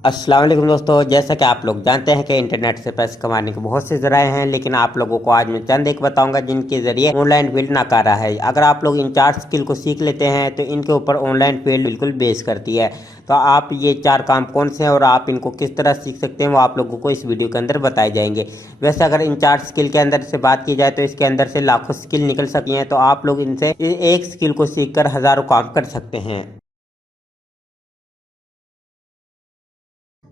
अस्सलाम वालेकुम दोस्तों, जैसा कि आप लोग जानते हैं कि इंटरनेट से पैसे कमाने के बहुत से ज़राए हैं, लेकिन आप लोगों को आज मैं चंद एक बताऊंगा जिनके ज़रिए ऑनलाइन फील्ड नाकारा है। अगर आप लोग इन 4 स्किल को सीख लेते हैं तो इनके ऊपर ऑनलाइन फील्ड बिल्कुल बेस करती है। तो आप ये 4 काम कौन से हैं और आप इनको किस तरह सीख सकते हैं वो आप लोगों को इस वीडियो के अंदर बताए जाएंगे। वैसे अगर इन 4 स्किल के अंदर से बात की जाए तो इसके अंदर से लाखों स्किल निकल सकती हैं, तो आप लोग इनसे एक स्किल को सीख कर हज़ारों काम कर सकते हैं।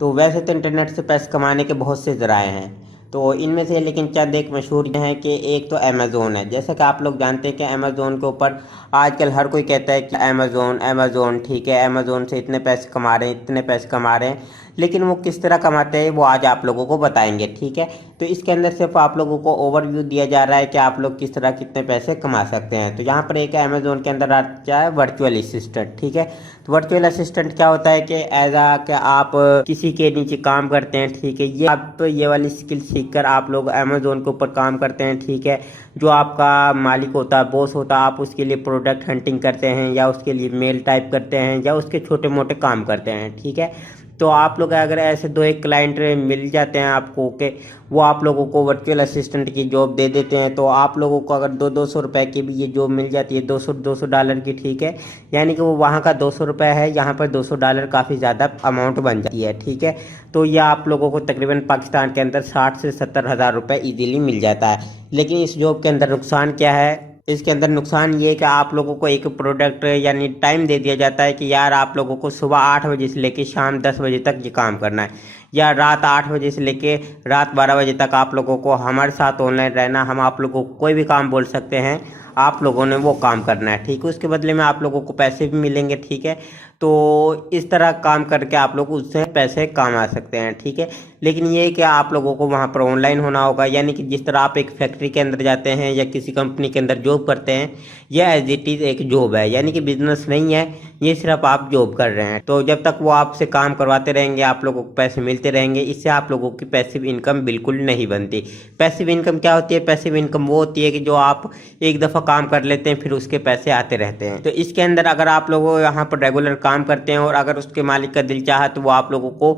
तो वैसे तो इंटरनेट से पैसे कमाने के बहुत से ज़राए हैं, तो इनमें से लेकिन चंद एक मशहूर ये हैं कि एक तो अमेज़ोन है। जैसा कि आप लोग जानते हैं कि अमेज़ोन के ऊपर आजकल हर कोई कहता है कि अमेज़ोन अमेज़ोन ठीक है, अमेज़ोन से इतने पैसे कमा रहे हैं, इतने पैसे कमा रहे हैं। लेकिन वो किस तरह कमाते हैं वो आज आप लोगों को बताएंगे, ठीक है। तो इसके अंदर सिर्फ आप लोगों को ओवरव्यू दिया जा रहा है कि आप लोग किस तरह कितने पैसे कमा सकते हैं। तो यहाँ पर एक अमेज़ोन के अंदर आता है वर्चुअल असिस्टेंट, ठीक है। तो वर्चुअल असिस्टेंट क्या होता है कि एज आ कि आप किसी के नीचे काम करते हैं, ठीक है। ये आप ये वाली स्किल सीखकर आप लोग अमेज़ोन के ऊपर काम करते हैं, ठीक है। जो आपका मालिक होता है, बॉस होता है, आप उसके लिए प्रोडक्ट हंटिंग करते हैं या उसके लिए मेल टाइप करते हैं या उसके छोटे मोटे काम करते हैं, ठीक है। तो आप लोग अगर ऐसे दो एक क्लाइंट मिल जाते हैं आपको के वो आप लोगों को वर्चुअल असिस्टेंट की जॉब दे देते हैं, तो आप लोगों को अगर 200 रुपये की भी ये जॉब मिल जाती है, 200 डॉलर की, ठीक है। यानी कि वो वहाँ का 200 रुपये है, यहाँ पर 200 डॉलर काफ़ी ज़्यादा अमाउंट बन जाती है, ठीक है। तो ये आप लोगों को तकरीबन पाकिस्तान के अंदर 60 से 70 हज़ार रुपये ईजीली मिल जाता है। लेकिन इस जॉब के अंदर नुकसान क्या है? इसके अंदर नुकसान ये है कि आप लोगों को एक प्रोडक्ट यानी टाइम दे दिया जाता है कि यार आप लोगों को सुबह 8 बजे से लेकर शाम 10 बजे तक ये काम करना है, या रात 8 बजे से लेके रात 12 बजे तक आप लोगों को हमारे साथ ऑनलाइन रहना। हम आप लोगों को कोई भी काम बोल सकते हैं, आप लोगों ने वो काम करना है, ठीक है। उसके बदले में आप लोगों को पैसे भी मिलेंगे, ठीक है। तो इस तरह काम करके आप लोग उससे पैसे कमा सकते हैं, ठीक है। लेकिन ये कि आप लोगों को वहाँ पर ऑनलाइन होना होगा, यानी कि जिस तरह आप एक फैक्ट्री के अंदर जाते हैं या किसी कंपनी के अंदर जॉब करते हैं, यह एज इट इज़ एक जॉब है, यानी कि बिजनेस नहीं है, ये सिर्फ आप जॉब कर रहे हैं। तो जब तक वो आपसे काम करवाते रहेंगे आप लोगों को पैसे मिलते रहेंगे, इससे आप लोगों की पैसिव इनकम बिल्कुल नहीं बनती। पैसिव इनकम क्या होती है? पैसिव इनकम वो होती है कि जो आप एक दफ़ा काम कर लेते हैं फिर उसके पैसे आते रहते हैं। तो इसके अंदर अगर आप लोग यहाँ पर रेगुलर काम करते हैं और अगर उसके मालिक का दिल चाहा तो वो आप लोगों को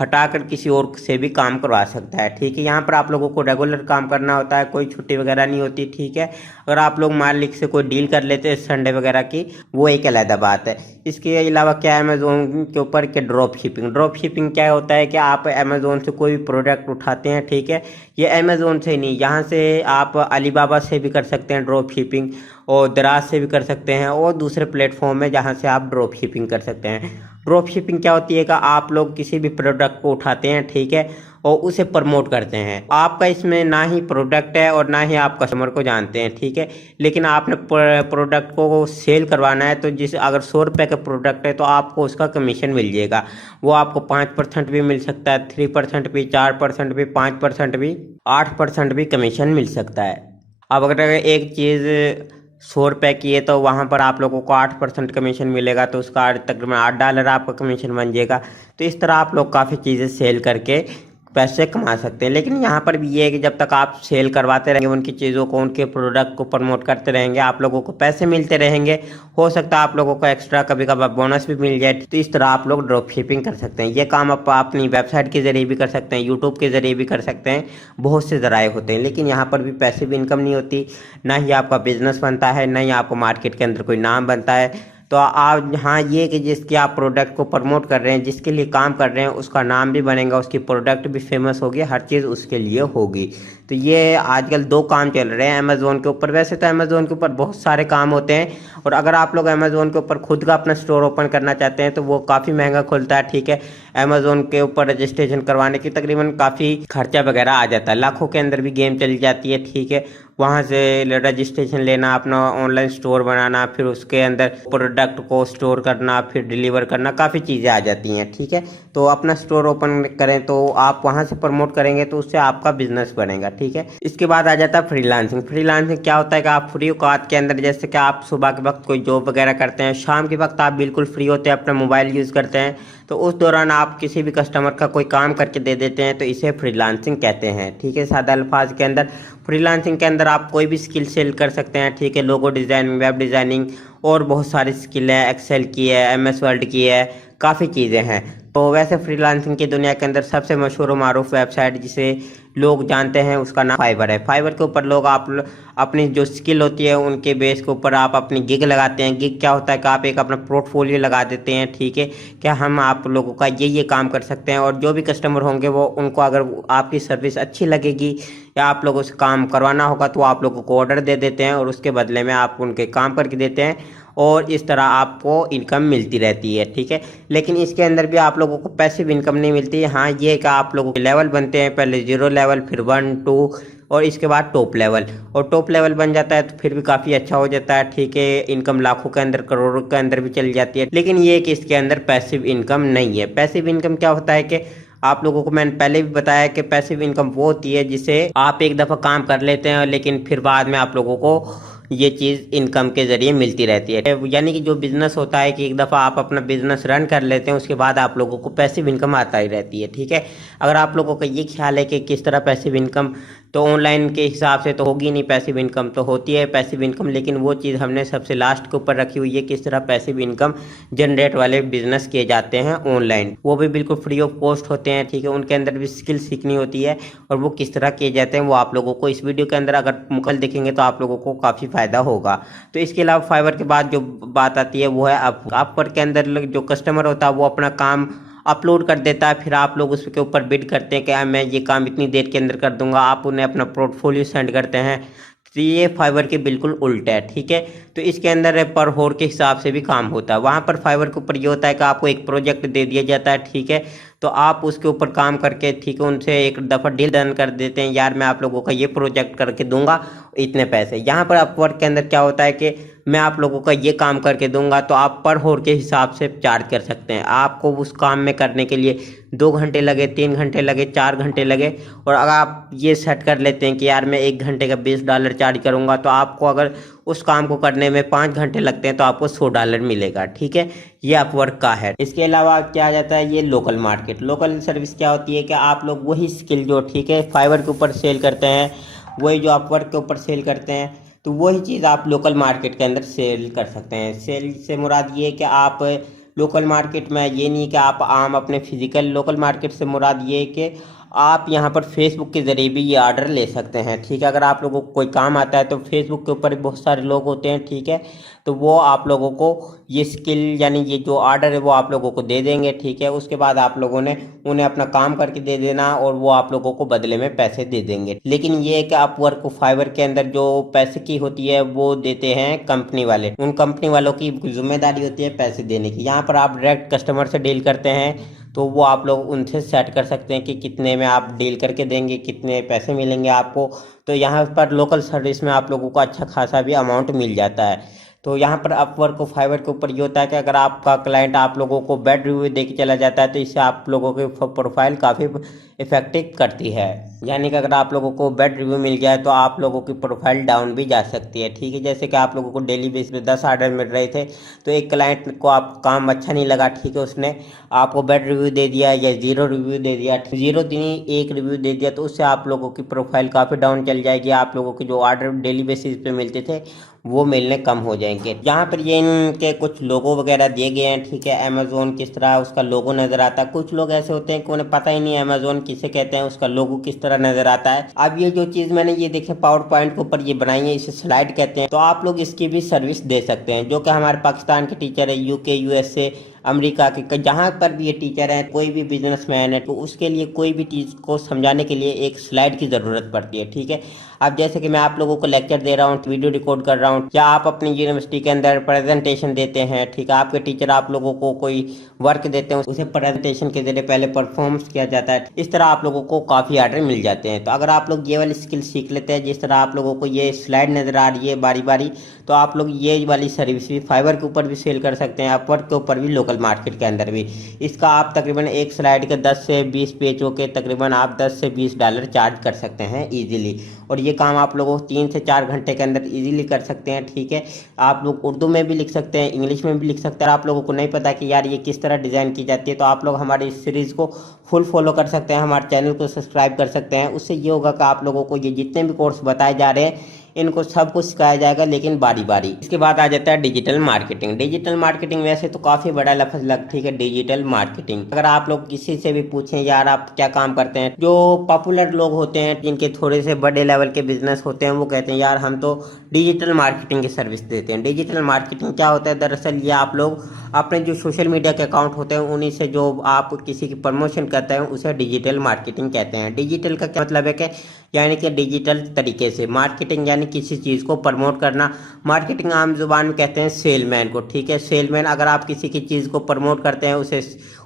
हटाकर किसी और से भी काम करवा सकता है, ठीक है। यहाँ पर आप लोगों को रेगुलर काम करना होता है, कोई छुट्टी वगैरह नहीं होती, ठीक है। अगर आप लोग मालिक से कोई डील कर लेते हैं संडे वगैरह की, वो एक अलग बात है। इसके अलावा क्या है अमेज़ोन के ऊपर के ड्रॉप शिपिंग क्या होता है कि आप अमेज़ोन से कोई भी प्रोडक्ट उठाते हैं, ठीक है। ये अमेज़ोन से नहीं, यहाँ से आप अलीबाबा से भी कर सकते हैं ड्रॉप शिपिंग, और दराज से भी कर सकते हैं, और दूसरे प्लेटफॉर्म है जहाँ से आप ड्रॉप शिपिंग कर सकते हैं। ड्रॉप शिपिंग क्या होती है कि आप लोग किसी भी प्रोडक्ट को उठाते हैं, ठीक है, और उसे प्रमोट करते हैं। आपका इसमें ना ही प्रोडक्ट है और ना ही आप कस्टमर को जानते हैं, ठीक है। लेकिन आपने प्रोडक्ट को सेल करवाना है, तो जिस अगर 100 रुपये का प्रोडक्ट है तो आपको उसका कमीशन मिल जाएगा। वो आपको 5% भी मिल सकता है, 3% भी, 4% भी, 5% भी, 8% भी कमीशन मिल सकता है। अब अगर एक चीज़ 100 रुपये की है तो वहाँ पर आप लोगों को 8% कमीशन मिलेगा, तो उसका तकरीबन $8 आपका कमीशन बन जाएगा। तो इस तरह आप लोग काफ़ी चीज़ें सेल करके पैसे कमा सकते हैं। लेकिन यहाँ पर भी ये है कि जब तक आप सेल करवाते रहेंगे उनकी चीज़ों को, उनके प्रोडक्ट को प्रमोट करते रहेंगे, आप लोगों को पैसे मिलते रहेंगे। हो सकता है आप लोगों को एक्स्ट्रा कभी कभार बोनस भी मिल जाए। तो इस तरह आप लोग ड्रॉप शिपिंग कर सकते हैं। ये काम आप अपनी वेबसाइट के ज़रिए भी कर सकते हैं, यूट्यूब के ज़रिए भी कर सकते हैं, बहुत से ज़राए होते हैं। लेकिन यहाँ पर भी पैसे भी इनकम नहीं होती, ना ही आपका बिजनेस बनता है, ना ही आपको मार्केट के अंदर कोई नाम बनता है। तो आप हाँ ये कि जिसके आप प्रोडक्ट को प्रमोट कर रहे हैं, जिसके लिए काम कर रहे हैं, उसका नाम भी बनेगा, उसकी प्रोडक्ट भी फेमस होगी, हर चीज़ उसके लिए होगी। तो ये आजकल 2 काम चल रहे हैं अमेज़ोन के ऊपर। वैसे तो अमेज़ोन के ऊपर बहुत सारे काम होते हैं, और अगर आप लोग अमेज़ोन के ऊपर खुद का अपना स्टोर ओपन करना चाहते हैं तो वो काफ़ी महंगा खुलता है, ठीक है। अमेज़ोन के ऊपर रजिस्ट्रेशन करवाने की तकरीबन काफ़ी खर्चा वगैरह आ जाता है, लाखों के अंदर भी गेम चली जाती है, ठीक है। वहाँ से रजिस्ट्रेशन लेना, अपना ऑनलाइन स्टोर बनाना, फिर उसके अंदर प्रोडक्ट को स्टोर करना, फिर डिलीवर करना, काफ़ी चीज़ें आ जाती हैं, ठीक है। तो अपना स्टोर ओपन करें तो आप वहाँ से प्रमोट करेंगे तो उससे आपका बिजनेस बनेगा, ठीक है। इसके बाद आ जाता है फ्रीलांसिंग क्या होता है कि आप फ्री औकात के अंदर, जैसे कि आप सुबह के वक्त कोई जॉब वगैरह करते हैं, शाम के वक्त आप बिल्कुल फ्री होते हैं, अपना मोबाइल यूज़ करते हैं, तो उस दौरान आप किसी भी कस्टमर का कोई काम करके दे देते हैं, तो इसे फ्रीलांसिंग कहते हैं, ठीक है। सादा अल्फाज के अंदर फ्रीलांसिंग के अंदर आप कोई भी स्किल सेल कर सकते हैं, ठीक है। लोगो डिज़ाइनिंग, वेब डिज़ाइनिंग और बहुत सारी स्किल है, एक्सेल की है, MS वर्ड की है, काफ़ी चीज़ें हैं। तो वैसे फ्रीलांसिंग की दुनिया के अंदर सबसे मशहूर और मारूफ वेबसाइट जिसे लोग जानते हैं उसका नाम फाइवर है। फाइवर के ऊपर लोग अपनी जो स्किल होती है उनके बेस के ऊपर आप अपनी गिग लगाते हैं। गिग क्या होता है कि आप एक अपना पोर्टफोलियो लगा देते हैं, ठीक है, क्या हम आप लोगों का ये काम कर सकते हैं, और जो भी कस्टमर होंगे वो उनको अगर आपकी सर्विस अच्छी लगेगी या आप लोगों से काम करवाना होगा तो आप लोगों को ऑर्डर दे देते हैं और उसके बदले में आप उनके काम करके देते हैं और इस तरह आपको इनकम मिलती रहती है, ठीक है। लेकिन इसके अंदर भी आप लोगों को पैसिव इनकम नहीं मिलती है। हाँ, ये कि आप लोगों के लेवल बनते हैं, पहले 0 लेवल, फिर 1 2 और इसके बाद टॉप लेवल, और टॉप लेवल बन जाता है तो फिर भी काफ़ी अच्छा हो जाता है, ठीक है। इनकम लाखों के अंदर, करोड़ों के अंदर भी चली जाती है। लेकिन ये कि इसके अंदर पैसिव इनकम नहीं है। पैसिव इनकम क्या होता है कि आप लोगों को मैंने पहले भी बताया कि पैसिव इनकम वो होती है जिसे आप एक दफ़ा काम कर लेते हैं लेकिन फिर बाद में आप लोगों को ये चीज़ इनकम के ज़रिए मिलती रहती है। यानी कि जो बिज़नेस होता है कि एक दफ़ा आप अपना बिज़नेस रन कर लेते हैं उसके बाद आप लोगों को पैसिव इनकम आता ही रहती है, ठीक है। अगर आप लोगों का ये ख्याल है कि किस तरह पैसिव इनकम, तो ऑनलाइन के हिसाब से तो होगी नहीं, पैसिव इनकम तो होती है पैसिव इनकम, लेकिन वो चीज़ हमने सबसे लास्ट के ऊपर रखी हुई है किस तरह पैसिव इनकम जनरेट वाले बिजनेस किए जाते हैं ऑनलाइन। वो भी बिल्कुल फ्री ऑफ कॉस्ट होते हैं, ठीक है। उनके अंदर भी स्किल सीखनी होती है और वो किस तरह किए जाते हैं वो आप लोगों को इस वीडियो के अंदर अगर मुकम्मल देखेंगे तो आप लोगों को काफ़ी फ़ायदा होगा। तो इसके अलावा फाइवर के बाद जो बात आती है वो है अपवर्क के अंदर जो कस्टमर होता है वो अपना काम अपलोड कर देता है, फिर आप लोग उसके ऊपर बिड करते हैं कि मैं ये काम इतनी देर के अंदर कर दूंगा, आप उन्हें अपना पोर्टफोलियो सेंड करते हैं। तो ये फाइवर के बिल्कुल उल्टा है, ठीक है। तो इसके अंदर पर होर के हिसाब से भी काम होता है। वहाँ पर फाइवर के ऊपर ये होता है कि आपको एक प्रोजेक्ट दे दिया जाता है, ठीक है, तो आप उसके ऊपर काम करके, ठीक है, उनसे एक दफ़ा डील डन कर देते हैं, यार मैं आप लोगों का ये प्रोजेक्ट करके दूंगा इतने पैसे। यहाँ पर अपवर्क के अंदर क्या होता है कि मैं आप लोगों का ये काम करके दूंगा तो आप पर होर के हिसाब से चार्ज कर सकते हैं। आपको उस काम में करने के लिए 2 घंटे लगे, 3 घंटे लगे, 4 घंटे लगे, और अगर आप ये सेट कर लेते हैं कि यार मैं 1 घंटे का $20 चार्ज करूंगा, तो आपको अगर उस काम को करने में 5 घंटे लगते हैं तो आपको $100 मिलेगा, ठीक है। ये अपवर्क का है। इसके अलावा क्या आ जाता है, ये लोकल मार्केट। लोकल सर्विस क्या होती है कि आप लोग वही स्किल जो, ठीक है, फाइवर के ऊपर सेल करते हैं, वही जो अपवर्क के ऊपर सेल करते हैं, तो वही चीज़ आप लोकल मार्केट के अंदर सेल कर सकते हैं। सेल से मुराद ये है कि आप लोकल मार्केट में, ये नहीं कि आप आम अपने फिजिकल, लोकल मार्केट से मुराद ये है कि आप यहाँ पर फेसबुक के ज़रिए भी ये ऑर्डर ले सकते हैं, ठीक है। अगर आप लोगों को कोई काम आता है तो फेसबुक के ऊपर भी बहुत सारे लोग होते हैं, ठीक है, तो वो आप लोगों को ये स्किल यानी ये जो ऑर्डर है वो आप लोगों को दे देंगे, ठीक है। उसके बाद आप लोगों ने उन्हें अपना काम करके दे देना और वो आप लोगों को बदले में पैसे दे देंगे। लेकिन ये है कि अपवर्क को फाइवर के अंदर जो पैसे की होती है वो देते हैं कंपनी वाले, उन कंपनी वालों की जिम्मेदारी होती है पैसे देने की। यहाँ पर आप डायरेक्ट कस्टमर से डील करते हैं तो वो आप लोग उनसे सेट कर सकते हैं कि कितने में आप डील करके देंगे, कितने पैसे मिलेंगे आपको। तो यहाँ पर लोकल सर्विस में आप लोगों को अच्छा खासा भी अमाउंट मिल जाता है। तो यहाँ पर अपवर्क को फाइवर के ऊपर ये होता है कि अगर आपका क्लाइंट आप लोगों को बैड रिव्यू दे के चला जाता है तो इससे आप लोगों की प्रोफाइल काफ़ी इफेक्टिव करती है। यानी कि अगर आप लोगों को बैड रिव्यू मिल जाए तो आप लोगों की प्रोफाइल डाउन भी जा सकती है, ठीक है। जैसे कि आप लोगों को डेली बेस पे 10 ऑर्डर मिल रहे थे तो एक क्लाइंट को आप काम अच्छा नहीं लगा, ठीक है, उसने आपको बैड रिव्यू दे दिया या 0 रिव्यू दे दिया, 0 दिन 1 रिव्यू दे दिया, तो उससे आप लोगों की प्रोफाइल काफ़ी डाउन चल जाएगी। आप लोगों के जो ऑर्डर डेली बेसिस पे मिलते थे वो मिलने कम हो जाएंगे। यहाँ पर ये इनके कुछ लोगो वगैरह दिए गए हैं, ठीक है। अमेजोन किस तरह उसका लोगो नज़र आता है। कुछ लोग ऐसे होते हैं कि उन्हें पता ही नहीं अमेजोन किसे कहते हैं, उसका लोगो किस तरह नज़र आता है। अब ये जो चीज़ मैंने ये देखे पावर पॉइंट के ऊपर ये बनाई है, इसे स्लाइड कहते हैं। तो आप लोग इसकी भी सर्विस दे सकते हैं। जो कि हमारे पाकिस्तान के टीचर है, UK, USA, अमेरिका के, जहाँ पर भी ये टीचर हैं, कोई भी बिजनेसमैन है, तो उसके लिए कोई भी चीज़ को समझाने के लिए एक स्लाइड की ज़रूरत पड़ती है, ठीक है। अब जैसे कि मैं आप लोगों को लेक्चर दे रहा हूँ, वीडियो रिकॉर्ड कर रहा हूँ, या आप अपनी यूनिवर्सिटी के अंदर प्रेजेंटेशन देते हैं, ठीक है, आपके टीचर आप लोगों को कोई वर्क देते हैं, उसे प्रेजेंटेशन के जरिए पहले परफॉर्म्स किया जाता है। इस तरह आप लोगों को काफ़ी ऑर्डर मिल जाते हैं। तो अगर आप लोग ये वाली स्किल सीख लेते हैं, जिस तरह आप लोगों को ये स्लाइड नज़र आ रही है बारी बारी, तो आप लोग ये वाली सर्विस भी फाइवर के ऊपर भी सेल कर सकते हैं, अपवर्क के ऊपर भी, लोकल मार्केट के अंदर भी। इसका आप तकरीबन एक स्लाइड के 10 से 20 पेजों के तकरीबन आप $10 से $20 चार्ज कर सकते हैं ईजिली। और ये काम आप लोगों को 3 से 4 घंटे के अंदर ईजिली कर सकते हैं, ठीक है। आप लोग उर्दू में भी लिख सकते हैं, इंग्लिश में भी लिख सकते हैं। आप लोगों को नहीं पता कि यार ये किस तरह डिज़ाइन की जाती है, तो आप लोग हमारी इस सीरीज़ को फुल फॉलो कर सकते हैं, हमारे चैनल को सब्सक्राइब कर सकते हैं। उससे ये होगा कि आप लोगों को ये जितने भी कोर्स बताए जा रहे हैं इनको सब कुछ सिखाया जाएगा, लेकिन बारी बारी। इसके बाद आ जाता है डिजिटल मार्केटिंग। डिजिटल मार्केटिंग वैसे तो काफ़ी बड़ा लफ्ज़ लग, ठीक है। डिजिटल मार्केटिंग अगर आप लोग किसी से भी पूछें यार आप क्या काम करते हैं, जो पॉपुलर लोग होते हैं जिनके थोड़े से बड़े लेवल के बिजनेस होते हैं, वो कहते हैं यार हम तो डिजिटल मार्केटिंग की सर्विस देते हैं। डिजिटल मार्केटिंग क्या होता है, दरअसल ये आप लोग अपने जो सोशल मीडिया के अकाउंट होते हैं उन्हीं से जो आप किसी की प्रमोशन करते हैं उसे डिजिटल मार्केटिंग कहते हैं। डिजिटल का क्या मतलब है कि यानी कि डिजिटल तरीके से मार्केटिंग, यानी किसी चीज़ को प्रमोट करना। मार्केटिंग आम जुबान में कहते हैं सेलमैन को, ठीक है। सेलमैन अगर आप किसी की चीज़ को प्रमोट करते हैं, उसे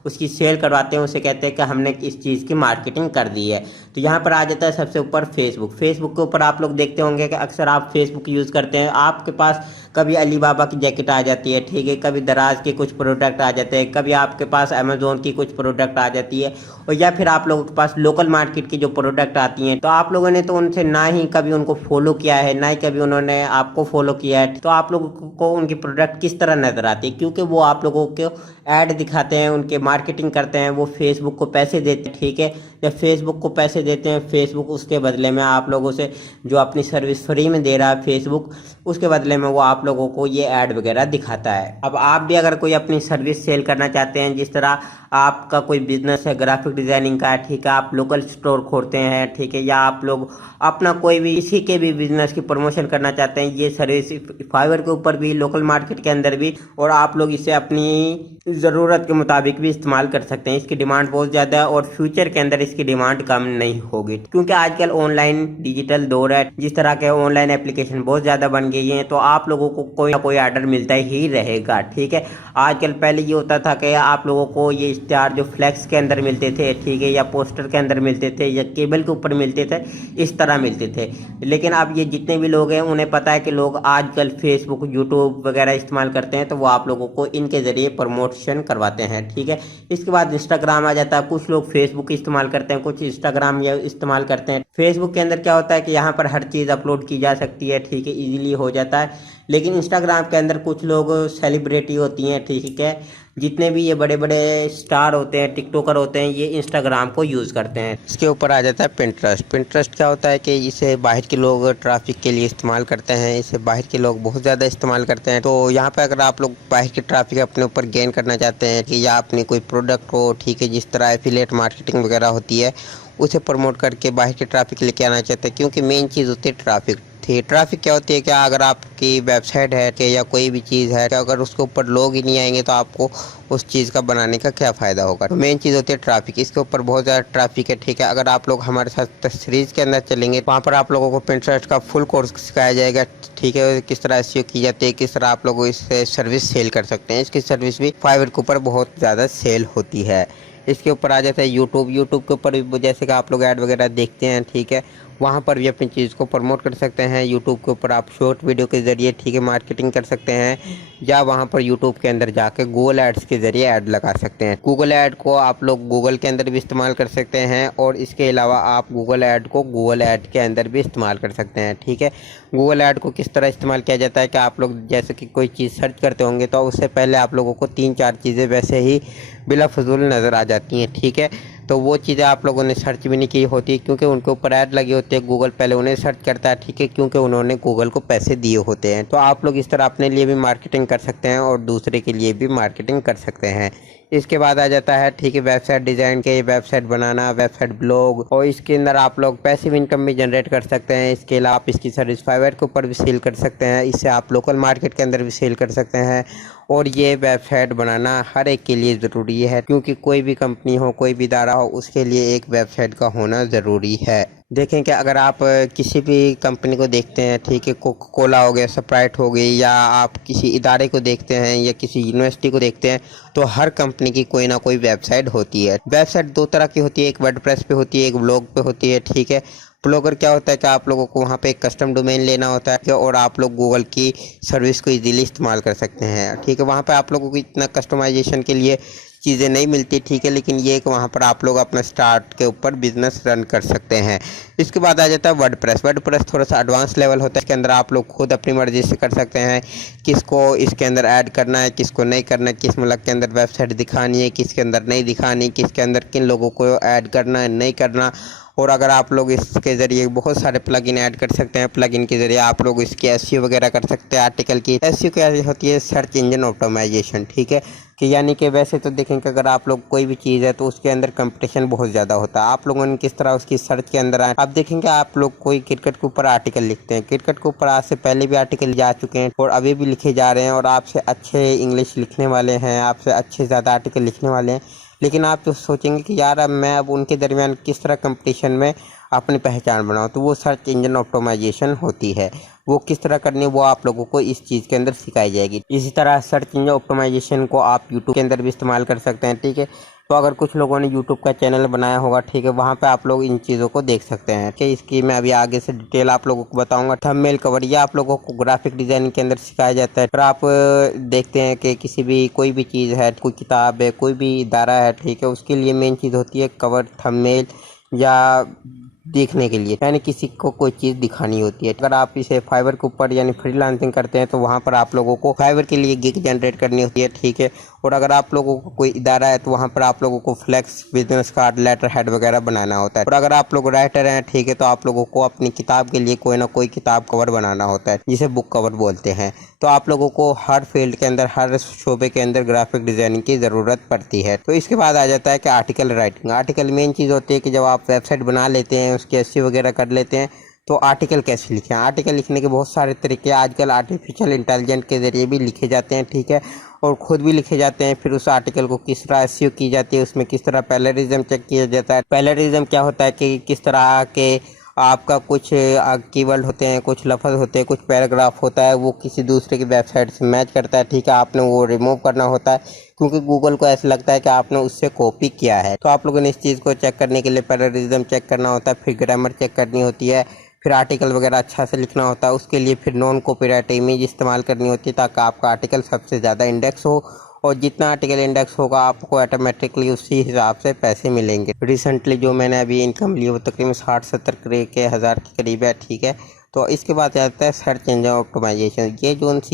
उसकी सेल करवाते हैं, उसे कहते हैं कि हमने इस चीज़ की मार्केटिंग कर दी है। तो यहाँ पर आ जाता है सबसे ऊपर फेसबुक। फेसबुक के ऊपर आप लोग देखते होंगे कि अक्सर आप फेसबुक यूज़ करते हैं, आपके पास कभी अलीबाबा की जैकेट आ जाती है, ठीक है, कभी दराज के कुछ प्रोडक्ट आ जाते हैं, कभी आपके पास अमेजोन की कुछ प्रोडक्ट आ जाती है, और या फिर आप लोगों के पास लोकल मार्केट की जो प्रोडक्ट आती हैं। तो आप लोगों ने तो उनसे ना ही कभी उनको फॉलो किया है, ना ही कभी उन्होंने आपको फॉलो किया है। तो आप लोगों को उनकी प्रोडक्ट किस तरह नज़र आती है, क्योंकि वो आप लोगों को ऐड दिखाते हैं, उनके मार्केटिंग करते हैं, वो फेसबुक को पैसे देते हैं, ठीक है। जब फेसबुक को पैसे देते हैं, फेसबुक उसके बदले में आप लोगों से जो अपनी सर्विस फ्री में दे रहा है फेसबुक, उसके बदले में वो आप लोगों को ये ऐड वगैरह दिखाता है। अब आप भी अगर कोई अपनी सर्विस सेल करना चाहते हैं, जिस तरह आपका कोई बिजनेस है ग्राफिक डिजाइनिंग का, ठीक है, आप लोकल स्टोर खोलते हैं, ठीक है, या आप लोग अपना कोई भी किसी के भी बिजनेस की प्रमोशन करना चाहते हैं, ये सर्विस फाइवर के ऊपर भी, लोकल मार्केट के अंदर भी, और आप लोग इसे अपनी ज़रूरत के मुताबिक भी इस्तेमाल कर सकते हैं। इसकी डिमांड बहुत ज़्यादा है और फ्यूचर के अंदर इसकी डिमांड कम नहीं होगी, क्योंकि आजकल ऑनलाइन डिजिटल दौर है। जिस तरह के ऑनलाइन एप्लीकेशन बहुत ज़्यादा बन गई हैं, तो आप लोगों को कोई ना कोई ऑर्डर मिलता ही रहेगा, ठीक है। आजकल पहले ये होता था कि आप लोगों को ये इश्तिहार जो फ्लैक्स के अंदर मिलते थे, ठीक है, या पोस्टर के अंदर मिलते थे, या केबल के ऊपर मिलते थे, इस तरह मिलते थे। लेकिन अब ये जितने भी लोग हैं उन्हें पता है कि लोग आजकल फेसबुक, यूट्यूब वगैरह इस्तेमाल करते हैं, तो वो आप लोगों को इनके ज़रिए प्रमोशन करवाते हैं, ठीक है। इसके बाद इंस्टाग्राम आ जाता है। कुछ लोग फेसबुक इस्तेमाल करते हैं, कुछ इंस्टाग्राम या इस्तेमाल करते हैं। फेसबुक के अंदर क्या होता है कि यहाँ पर हर चीज़ अपलोड की जा सकती है, ठीक है, ईजिली हो जाता है। लेकिन इंस्टाग्राम के अंदर कुछ लोग सेलिब्रिटी होती हैं, ठीक है, जितने भी ये बड़े बड़े स्टार होते हैं, टिकटॉकर होते हैं, ये इंस्टाग्राम को यूज़ करते हैं। इसके ऊपर आ जाता है पिंटरेस्ट। पिंटरेस्ट क्या होता है कि इसे बाहर के लोग ट्रैफिक के लिए इस्तेमाल करते हैं, इसे बाहर के लोग बहुत ज़्यादा इस्तेमाल करते हैं। तो यहाँ पे अगर आप लोग बाहर की ट्रैफिक अपने ऊपर गेन करना चाहते हैं, कि या अपनी कोई प्रोडक्ट को, ठीक है, जिस तरह एफिलिएट मार्केटिंग वगैरह होती है, उसे प्रमोट करके बाहर की ट्रैफिक लेके आना चाहते हैं, क्योंकि मेन चीज़ होती है ट्रैफिक। ट्रैफिक क्या होती है, क्या अगर आपकी वेबसाइट है कि या कोई भी चीज़ है, क्या अगर उसके ऊपर लोग ही नहीं आएंगे तो आपको उस चीज़ का बनाने का क्या फ़ायदा होगा। तो मेन चीज़ होती है ट्रैफिक। इसके ऊपर बहुत ज़्यादा ट्रैफिक है, ठीक है। अगर आप लोग हमारे साथ सीरीज़ के अंदर चलेंगे, वहाँ पर आप लोगों को पिंटरेस्ट का फुल कोर्स सिखाया जाएगा, ठीक है, किस तरह एसईओ की जाती है, किस तरह आप लोग इससे सर्विस सेल कर सकते हैं। इसकी सर्विस भी फाइवर के ऊपर बहुत ज़्यादा सेल होती है। इसके ऊपर आ जाता है यूट्यूब। यूट्यूब के ऊपर भी जैसे कि आप लोग ऐड वगैरह देखते हैं, ठीक है, वहाँ पर भी अपनी चीज़ को प्रमोट कर सकते हैं। यूट्यूब के ऊपर आप शॉर्ट वीडियो के ज़रिए, ठीक है, मार्केटिंग कर सकते हैं, या वहाँ पर यूट्यूब के अंदर जाके गूगल एड्स के ज़रिए ऐड लगा सकते हैं। गूगल ऐड को आप लोग गूगल के अंदर भी इस्तेमाल कर सकते हैं, और इसके अलावा आप गूगल ऐड को गूगल ऐड के अंदर भी इस्तेमाल कर सकते हैं, ठीक है। गूगल ऐड को किस तरह इस्तेमाल किया जाता है कि आप लोग जैसे कि कोई चीज़ सर्च करते होंगे, तो उससे पहले आप लोगों को 3-4 चीज़ें वैसे ही बिला फजूल नज़र आ जाती हैं, ठीक है। तो वो चीज़ें आप लोगों ने सर्च भी नहीं की होती, क्योंकि उनके ऊपर ऐड लगी होती है। गूगल पहले उन्हें सर्च करता है, ठीक है, क्योंकि उन्होंने गूगल को पैसे दिए होते हैं। तो आप लोग इस तरह अपने लिए भी मार्केटिंग कर सकते हैं और दूसरे के लिए भी मार्केटिंग कर सकते हैं। इसके बाद आ जाता है, ठीक है, वेबसाइट डिज़ाइन के, वेबसाइट बनाना, वेबसाइट ब्लॉग, और इसके अंदर आप लोग पैसिव इनकम भी जनरेट कर सकते हैं। इसके अलावा आप इसकी सर्विस फाइवर के ऊपर भी सेल कर सकते हैं, इससे आप लोकल मार्केट के अंदर भी सेल कर सकते हैं। और ये वेबसाइट बनाना हर एक के लिए ज़रूरी है, क्योंकि कोई भी कंपनी हो, कोई भी इदारा हो, उसके लिए एक वेबसाइट का होना ज़रूरी है। देखें कि अगर आप किसी भी कंपनी को देखते हैं, ठीक है, कोका कोला हो गया, स्प्राइट हो गई, या आप किसी इदारे को देखते हैं या किसी यूनिवर्सिटी को देखते हैं, तो हर कंपनी की कोई ना कोई वेबसाइट होती है। वेबसाइट दो तरह की होती है, एक वर्डप्रेस पे होती है, एक ब्लॉग पे होती है, ठीक है। ब्लॉगर क्या होता है कि आप लोगों को वहाँ पे एक कस्टम डोमेन लेना होता है, और आप लोग गूगल की सर्विस को इजीली इस्तेमाल कर सकते हैं, ठीक है। वहाँ पे आप लोगों को इतना कस्टमाइजेशन के लिए चीज़ें नहीं मिलती, ठीक है, लेकिन ये कि वहाँ पर आप लोग अपना स्टार्ट के ऊपर बिजनेस रन कर सकते हैं। इसके बाद आ जाता है वर्डप्रेस। वर्डप्रेस थोड़ा सा एडवांस लेवल होता है, इसके अंदर आप लोग खुद अपनी मर्जी से कर सकते हैं किसको इसके अंदर ऐड करना है, किसको नहीं करना है, किस मुल्क के अंदर वेबसाइट दिखानी है, किसके अंदर नहीं दिखानी, किसके अंदर किन लोगों को ऐड करना है, नहीं करना, और अगर आप लोग इसके ज़रिए बहुत सारे प्लगइन ऐड कर सकते हैं, प्लगइन के ज़रिए आप लोग इसकी एसईओ वगैरह कर सकते हैं। आर्टिकल की एसईओ क्या होती है? सर्च इंजन ऑप्टिमाइजेशन, ठीक है। कि यानी कि वैसे तो देखेंगे अगर आप लोग कोई भी चीज़ है तो उसके अंदर कंपटीशन बहुत ज़्यादा होता है। आप लोगों ने किस तरह उसकी सर्च के अंदर आए, आप देखेंगे आप लोग कोई क्रिकेट के ऊपर आर्टिकल लिखते हैं, क्रिकेट के ऊपर आज से पहले भी आर्टिकल जा चुके हैं और अभी भी लिखे जा रहे हैं, और आपसे अच्छे इंग्लिश लिखने वाले हैं, आपसे अच्छे ज़्यादा आर्टिकल लिखने वाले हैं। लेकिन आप तो सोचेंगे कि यार अब मैं अब उनके दरमियान किस तरह कंपटीशन में अपनी पहचान बनाऊं, तो वो सर्च इंजन ऑप्टिमाइजेशन होती है। वो किस तरह करनी है वो आप लोगों को इस चीज़ के अंदर सिखाई जाएगी। इसी तरह सर्च इंजन ऑप्टिमाइजेशन को आप यूट्यूब के अंदर भी इस्तेमाल कर सकते हैं, ठीक है। तो अगर कुछ लोगों ने यूट्यूब का चैनल बनाया होगा, ठीक है, वहाँ पे आप लोग इन चीज़ों को देख सकते हैं कि इसकी मैं अभी आगे से डिटेल आप लोगों को बताऊंगा। थंबनेल कवर ये आप लोगों को ग्राफिक डिजाइनिंग के अंदर सिखाया जाता है। फिर आप देखते हैं कि किसी भी कोई भी चीज़ है, कोई किताब है, कोई भी इदारा है, ठीक है, उसके लिए मेन चीज़ होती है कवर, थंबनेल या देखने के लिए, यानी किसी को कोई चीज़ दिखानी होती है। अगर आप इसे फाइवर के ऊपर यानी फ्रीलांसिंग करते हैं तो वहाँ पर आप लोगों को फाइवर के लिए गिग जनरेट करनी होती है, ठीक है। और अगर आप लोगों को कोई इदारा है तो वहाँ पर आप लोगों को flex, business card, letter head वगैरह बनाना होता है। और अगर आप लोग राइटर हैं, ठीक है, तो आप लोगों को अपनी किताब के लिए कोई ना कोई किताब कवर बनाना होता है, जिसे बुक कवर बोलते हैं। तो आप लोगों को हर फील्ड के अंदर, हर शोबे के अंदर ग्राफिक डिजाइनिंग की ज़रूरत पड़ती है। तो इसके बाद आ जाता है कि आर्टिकल राइटिंग। आर्टिकल मेन चीज़ होती है कि जब आप वेबसाइट बना लेते हैं, उसकी एसईओ वगैरह कर लेते हैं, तो आर्टिकल कैसे लिखें। आर्टिकल लिखने के बहुत सारे तरीके आजकल आर्टिफिशियल इंटेलिजेंस के ज़रिए भी लिखे जाते हैं, ठीक है, और ख़ुद भी लिखे जाते हैं। फिर उस आर्टिकल को किस तरह एसईओ की जाती है, उसमें किस तरह पैरेललिज्म चेक किया जाता है। पैरेललिज्म क्या होता है कि किस तरह के आपका कुछ कीवर्ड होते हैं, कुछ लफ्ज़ होते हैं, कुछ पैराग्राफ होता है, वो किसी दूसरे की वेबसाइट से मैच करता है, ठीक है, आपने वो रिमूव करना होता है क्योंकि गूगल को ऐसा लगता है कि आपने उससे कॉपी किया है। तो आप लोगों ने इस चीज़ को चेक करने के लिए पैरेललिज्म चेक करना होता है, फिर ग्रामर चेक करनी होती है, फिर आर्टिकल वगैरह अच्छा से लिखना होता है। उसके लिए फिर नॉन कॉपीराइट इमेज इस्तेमाल करनी होती है ताकि आपका आर्टिकल सबसे ज़्यादा इंडेक्स हो, और जितना आर्टिकल इंडेक्स होगा आपको ऑटोमेटिकली उसी हिसाब से पैसे मिलेंगे। रिसेंटली जो मैंने अभी इनकम ली वो तकरीबन 60-70 के हज़ार के करीब है, ठीक है। तो इसके बाद आता है सर्च इंजन ऑप्टिमाइजेशन।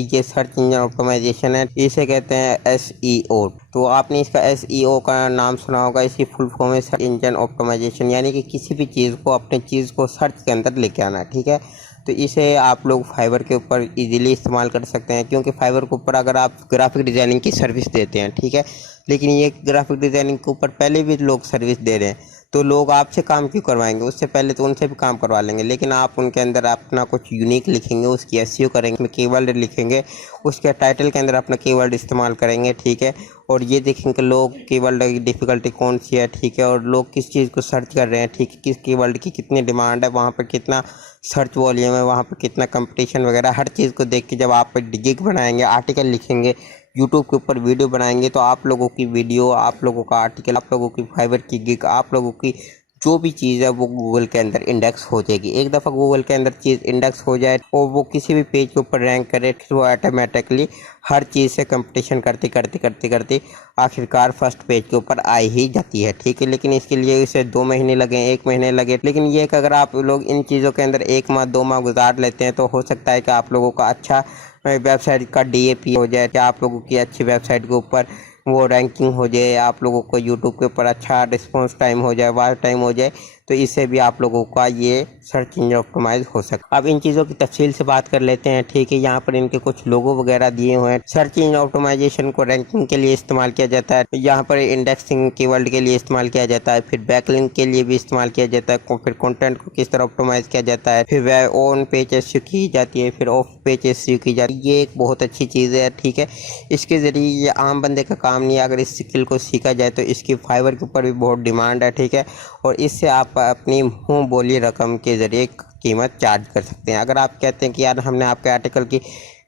ये सर्च इंजन ऑप्टिमाइजेशन है, इसे कहते हैं एसईओ। तो आपने इसका एसईओ का नाम सुना होगा। इसकी फुल फॉर्म है सर्च इंजन ऑप्टिमाइजेशन, यानी कि किसी भी चीज़ को, अपने चीज़ को सर्च के अंदर लेके आना, ठीक है। तो इसे आप लोग फाइवर के ऊपर इजीली इस्तेमाल कर सकते हैं, क्योंकि फाइवर के ऊपर अगर आप ग्राफिक डिज़ाइनिंग की सर्विस देते हैं, ठीक है, लेकिन ये ग्राफिक डिज़ाइनिंग के ऊपर पहले भी लोग सर्विस दे रहे हैं, तो लोग आपसे काम क्यों करवाएंगे? उससे पहले तो उनसे भी काम करवा लेंगे। लेकिन आप उनके अंदर अपना कुछ यूनिक लिखेंगे, उसकी एसईओ करेंगे, कीवर्ड लिखेंगे, उसके टाइटल के अंदर अपना कीवर्ड इस्तेमाल करेंगे, ठीक है। और ये देखेंगे लोग कीवर्ड की डिफ़िकल्टी कौन सी है, ठीक है, और लोग किस चीज़ को सर्च कर रहे हैं, ठीक है, किस कीवर्ड की कितनी डिमांड है, वहाँ पर कितना सर्च वॉल्यूम है, वहाँ पर कितना कंपटीशन वगैरह, हर चीज़ को देख के जब आप गिग बनाएंगे, आर्टिकल लिखेंगे, यूट्यूब के ऊपर वीडियो बनाएंगे, तो आप लोगों की वीडियो, आप लोगों का आर्टिकल, आप लोगों की फाइवर की गिग, आप लोगों की जो भी चीज़ है वो गूगल के अंदर इंडेक्स हो जाएगी। एक दफ़ा गूगल के अंदर चीज़ इंडेक्स हो जाए और वो किसी भी पेज के ऊपर रैंक करे, फिर वो ऑटोमेटिकली हर चीज़ से कंपटीशन करते करते करते करते आखिरकार फर्स्ट पेज के ऊपर आ ही जाती है, ठीक है। लेकिन इसके लिए इसे 2 महीने लगे, 1 महीने लगे, लेकिन ये कि अगर आप लोग इन चीज़ों के अंदर 1 माह 2 माह गुजार लेते हैं तो हो सकता है कि आप लोगों का अच्छा वेबसाइट का डीएपी हो जाए, कि आप लोगों की अच्छी वेबसाइट के ऊपर वो रैंकिंग हो जाए, आप लोगों को यूट्यूब के ऊपर अच्छा रिस्पॉन्स टाइम हो जाए, वॉच टाइम हो जाए, तो इससे भी आप लोगों का ये सर्च इंजन ऑप्टिमाइज हो सकता है। अब इन चीज़ों की तफसील से बात कर लेते हैं, ठीक है। यहाँ पर इनके कुछ लोगो वगैरह दिए हुए हैं। सर्च इंजन ऑप्टिमाइजेशन को रैंकिंग के लिए इस्तेमाल किया जाता है, यहाँ पर इंडेक्सिंग कीवर्ड के लिए इस्तेमाल किया जाता है, फिर बैकलिंक के लिए भी इस्तेमाल किया जाता है, फिर कंटेंट को किस तरह ऑप्टिमाइज किया जाता है, फिर ऑन पेज एसईओ की जाती है, फिर ऑफ पेज एसईओ की जाती है। ये एक बहुत अच्छी चीज़ है, ठीक है। इसके ज़रिए ये आम बंदे का काम नहीं है, अगर इस स्किल को सीखा जाए तो इसकी फाइवर के ऊपर भी बहुत डिमांड है, ठीक है। और इससे आप अपनी मुँह बोली रकम के ज़रिए कीमत चार्ज कर सकते हैं। अगर आप कहते हैं कि यार हमने आपके आर्टिकल की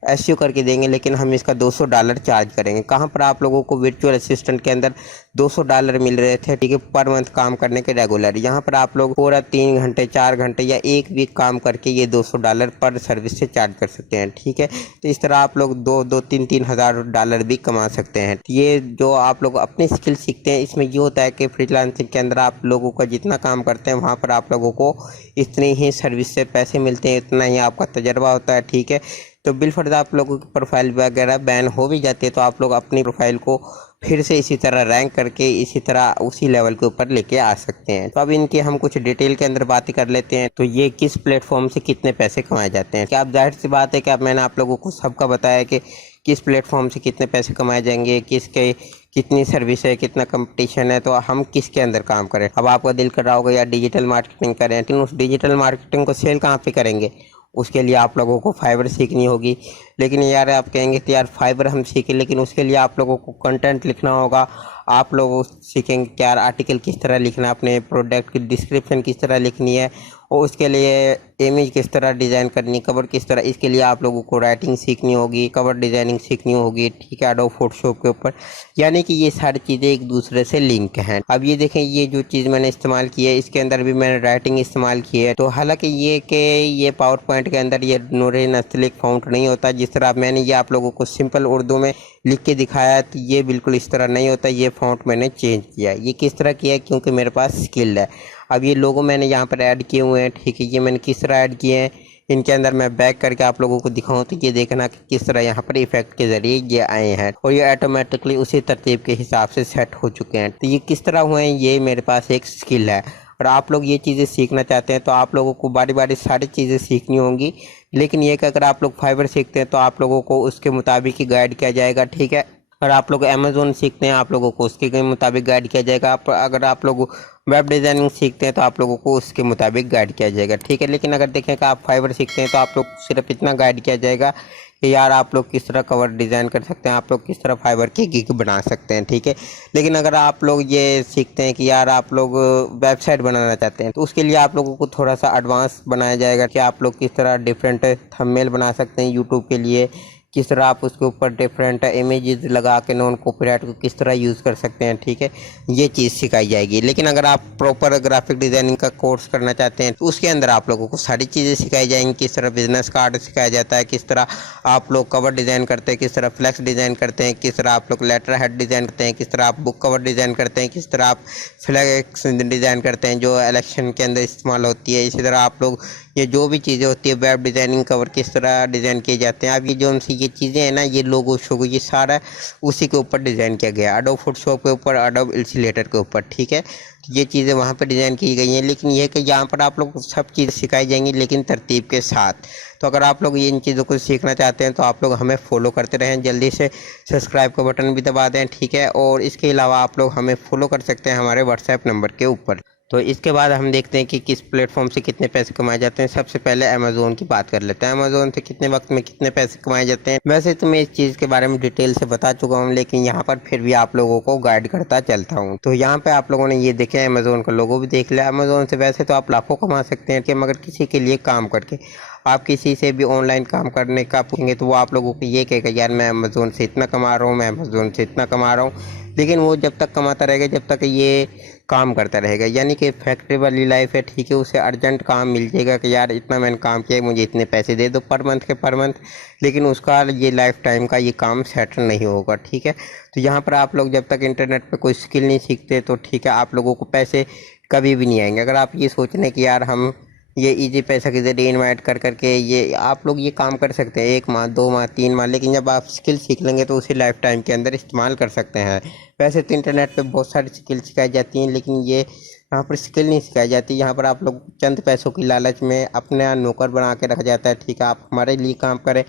एसईओ करके देंगे लेकिन हम इसका $200 चार्ज करेंगे, कहाँ पर आप लोगों को वर्चुअल असिस्टेंट के अंदर $200 मिल रहे थे, ठीक है, पर मंथ काम करने के रेगुलर। यहाँ पर आप लोग पूरा 3 घंटे 4 घंटे या 1 वीक काम करके ये $200 पर सर्विस से चार्ज कर सकते हैं, ठीक है। तो इस तरह आप लोग 2-3 हज़ार डॉलर भी कमा सकते हैं। ये जो आप लोग अपनी स्किल सीखते हैं, इसमें ये होता है कि फ्रीलांसिंग के अंदर आप लोगों का जितना काम करते हैं वहाँ पर आप लोगों को इतनी ही सर्विस से पैसे मिलते हैं, इतना ही आपका तजर्बा होता है, ठीक है। तो बिलफर्ज आप लोगों की प्रोफाइल वगैरह बैन हो भी जाती है तो आप लोग अपनी प्रोफाइल को फिर से इसी तरह रैंक करके इसी तरह उसी लेवल के ऊपर लेके आ सकते हैं। तो अब इनके हम कुछ डिटेल के अंदर बातें कर लेते हैं। तो ये किस प्लेटफॉर्म से कितने पैसे कमाए जाते हैं, क्या आप जाहिर सी बात है कि अब मैंने आप लोगों को सबका बताया कि किस प्लेटफॉर्म से कितने पैसे कमाए जाएंगे, किसके कितनी सर्विस है, कितना कंपटीशन है, तो हम किसके अंदर काम करें। अब आपका दिल कर रहा होगा यार डिजिटल मार्केटिंग करें, लेकिन उस डिजिटल मार्केटिंग को सेल कहाँ पे करेंगे, उसके लिए आप लोगों को फाइबर सीखनी होगी। लेकिन यार आप कहेंगे कि यार फाइबर हम सीखें, लेकिन उसके लिए आप लोगों को कंटेंट लिखना होगा। आप लोग सीखेंगे कि यार आर्टिकल किस तरह लिखना है, अपने प्रोडक्ट की डिस्क्रिप्शन किस तरह लिखनी है, और उसके लिए इमेज किस तरह डिज़ाइन करनी, कवर किस तरह, इसके लिए आप लोगों को राइटिंग सीखनी होगी, कवर डिज़ाइनिंग सीखनी होगी, ठीक है, एडोब फोटोशॉप के ऊपर। यानी कि ये सारी चीज़ें एक दूसरे से लिंक हैं। अब ये देखें, ये जो चीज़ मैंने इस्तेमाल की है इसके अंदर भी मैंने राइटिंग इस्तेमाल की है। तो हालांकि ये पावर पॉइंट के अंदर ये नूरे नस्तलिक फ़ॉन्ट नहीं होता। जिस तरह मैंने ये आप लोगों को सिंपल उर्दू में लिख के दिखाया, तो ये बिल्कुल इस तरह नहीं होता। ये फ़ॉन्ट मैंने चेंज किया है। ये किस तरह किया है, क्योंकि मेरे पास स्किल है। अब ये लोगो मैंने यहाँ पर ऐड किए हुए हैं, ठीक है। ये मैंने किस तरह ऐड किए हैं, इनके अंदर मैं बैक करके आप लोगों को दिखाऊं तो ये देखना कि किस तरह यहाँ पर इफेक्ट के ज़रिए ये आए हैं, और ये ऑटोमेटिकली उसी तरतीब के हिसाब से सेट हो चुके हैं। तो ये किस तरह हुए हैं, ये मेरे पास एक स्किल है। और आप लोग ये चीज़ें सीखना चाहते हैं तो आप लोगों को बारी बारी सारी चीज़ें सीखनी होंगी। लेकिन ये कि अगर आप लोग फाइबर सीखते हैं तो आप लोगों को उसके मुताबिक ही गाइड किया जाएगा, ठीक है। और आप लोग अमेज़ोन सीखते हैं, आप लोगों को उसके मुताबिक गाइड किया जाएगा। अगर आप लोग वेब डिज़ाइनिंग सीखते हैं तो आप लोगों को उसके मुताबिक गाइड किया जाएगा, ठीक है। लेकिन अगर देखें कि आप फाइबर सीखते हैं तो आप लोग सिर्फ इतना गाइड किया जाएगा कि यार आप लोग किस तरह कवर डिज़ाइन कर सकते हैं, आप लोग किस तरह फाइबर की गिग बना सकते हैं, ठीक है। लेकिन अगर आप लोग ये सीखते हैं कि यार आप लोग वेबसाइट बनाना चाहते हैं तो उसके लिए आप लोगों को थोड़ा सा एडवांस बनाया जाएगा कि आप लोग किस तरह डिफरेंट थंबनेल बना सकते हैं यूट्यूब के लिए, किस तरह आप उसके ऊपर डिफरेंट इमेजेस लगा के नॉन कॉपीराइट को किस तरह यूज़ कर सकते हैं, ठीक है। ये चीज़ सिखाई जाएगी। लेकिन अगर आप प्रॉपर ग्राफिक डिज़ाइनिंग का कोर्स करना चाहते हैं तो उसके अंदर आप लोगों को सारी चीज़ें सिखाई जाएंगी। किस तरह बिजनेस कार्ड सिखाया जाता है, किस तरह आप लोग कवर डिज़ाइन करते हैं, किस तरह फ्लैक्स डिज़ाइन करते हैं, किस तरह आप लोग लेटर हेड डिज़ाइन करते हैं, किस तरह आप बुक कवर डिज़ाइन करते हैं, किस तरह आप फ्लैक्स डिज़ाइन करते हैं जो इलेक्शन के अंदर इस्तेमाल होती है। इसी तरह आप लोग ये जो भी चीज़ें होती है वेब डिज़ाइनिंग कवर किस तरह डिज़ाइन किए जाते हैं। अब ये जो उनसी ये चीज़ें हैं ना, ये लोगो शोगो ये सारा उसी के ऊपर डिज़ाइन किया गया है, एडोब फोटोशॉप के ऊपर, एडोब इलस्ट्रेटर के ऊपर, ठीक है। ये चीज़ें वहाँ पे डिज़ाइन की गई हैं। लेकिन ये कि यहाँ पर आप लोग को सब चीज़ सिखाई जाएंगी लेकिन तरतीब के साथ। तो अगर आप लोग इन चीज़ों को सीखना चाहते हैं तो आप लोग हमें फॉलो करते रहें, जल्दी से सब्सक्राइब का बटन भी दबा दें, ठीक है। और इसके अलावा आप लोग हमें फॉलो कर सकते हैं हमारे व्हाट्सएप नंबर के ऊपर। तो इसके बाद हम देखते हैं कि किस प्लेटफॉर्म से कितने पैसे कमाए जाते हैं। सबसे पहले अमेज़ोन की बात कर लेते हैं। अमेज़ोन से कितने वक्त में कितने पैसे कमाए जाते हैं। वैसे तो मैं इस चीज़ के बारे में डिटेल से बता चुका हूं, लेकिन यहाँ पर फिर भी आप लोगों को गाइड करता चलता हूं। तो यहाँ पे आप लोगों ने ये देखे अमेज़ोन का लोगो भी देख लिया। अमेज़ोन से वैसे तो आप लाखों कमा सकते हैं कि मगर किसी के लिए काम करके आप किसी से भी ऑनलाइन काम करने का पूछेंगे तो वो आप लोगों को ये कहेगा यार मैं अमेज़ोन से इतना कमा रहा हूँ, मैं अमेज़ोन से इतना कमा रहा हूँ। लेकिन वो जब तक कमाता रहेगा जब तक ये काम करता रहेगा। यानी कि फैक्ट्री वाली लाइफ है, ठीक है। उसे अर्जेंट काम मिल जाएगा कि यार इतना मैंने काम किया, मुझे इतने पैसे दे दो पर मंथ के पर मंथ। लेकिन उसका ये लाइफ टाइम का ये काम सेट नहीं होगा, ठीक है। तो यहाँ पर आप लोग जब तक इंटरनेट पे कोई स्किल नहीं सीखते तो ठीक है आप लोगों को पैसे कभी भी नहीं आएंगे। अगर आप ये सोच रहे हैं कि यार हम ये इजी पैसा के ज़रिए इन्वाइट कर करके ये आप लोग ये काम कर सकते हैं 1 माह 2 माह 3 माह, लेकिन जब आप स्किल सीख लेंगे तो उसे लाइफ टाइम के अंदर इस्तेमाल कर सकते हैं। वैसे तो इंटरनेट पे बहुत सारी स्किल सिखाई जाती हैं, लेकिन ये यहाँ पर स्किल नहीं सिखाई जाती। यहाँ पर आप लोग चंद पैसों की लालच में अपना नौकर बना के रखा जाता है, ठीक है। आप हमारे लिए काम करें,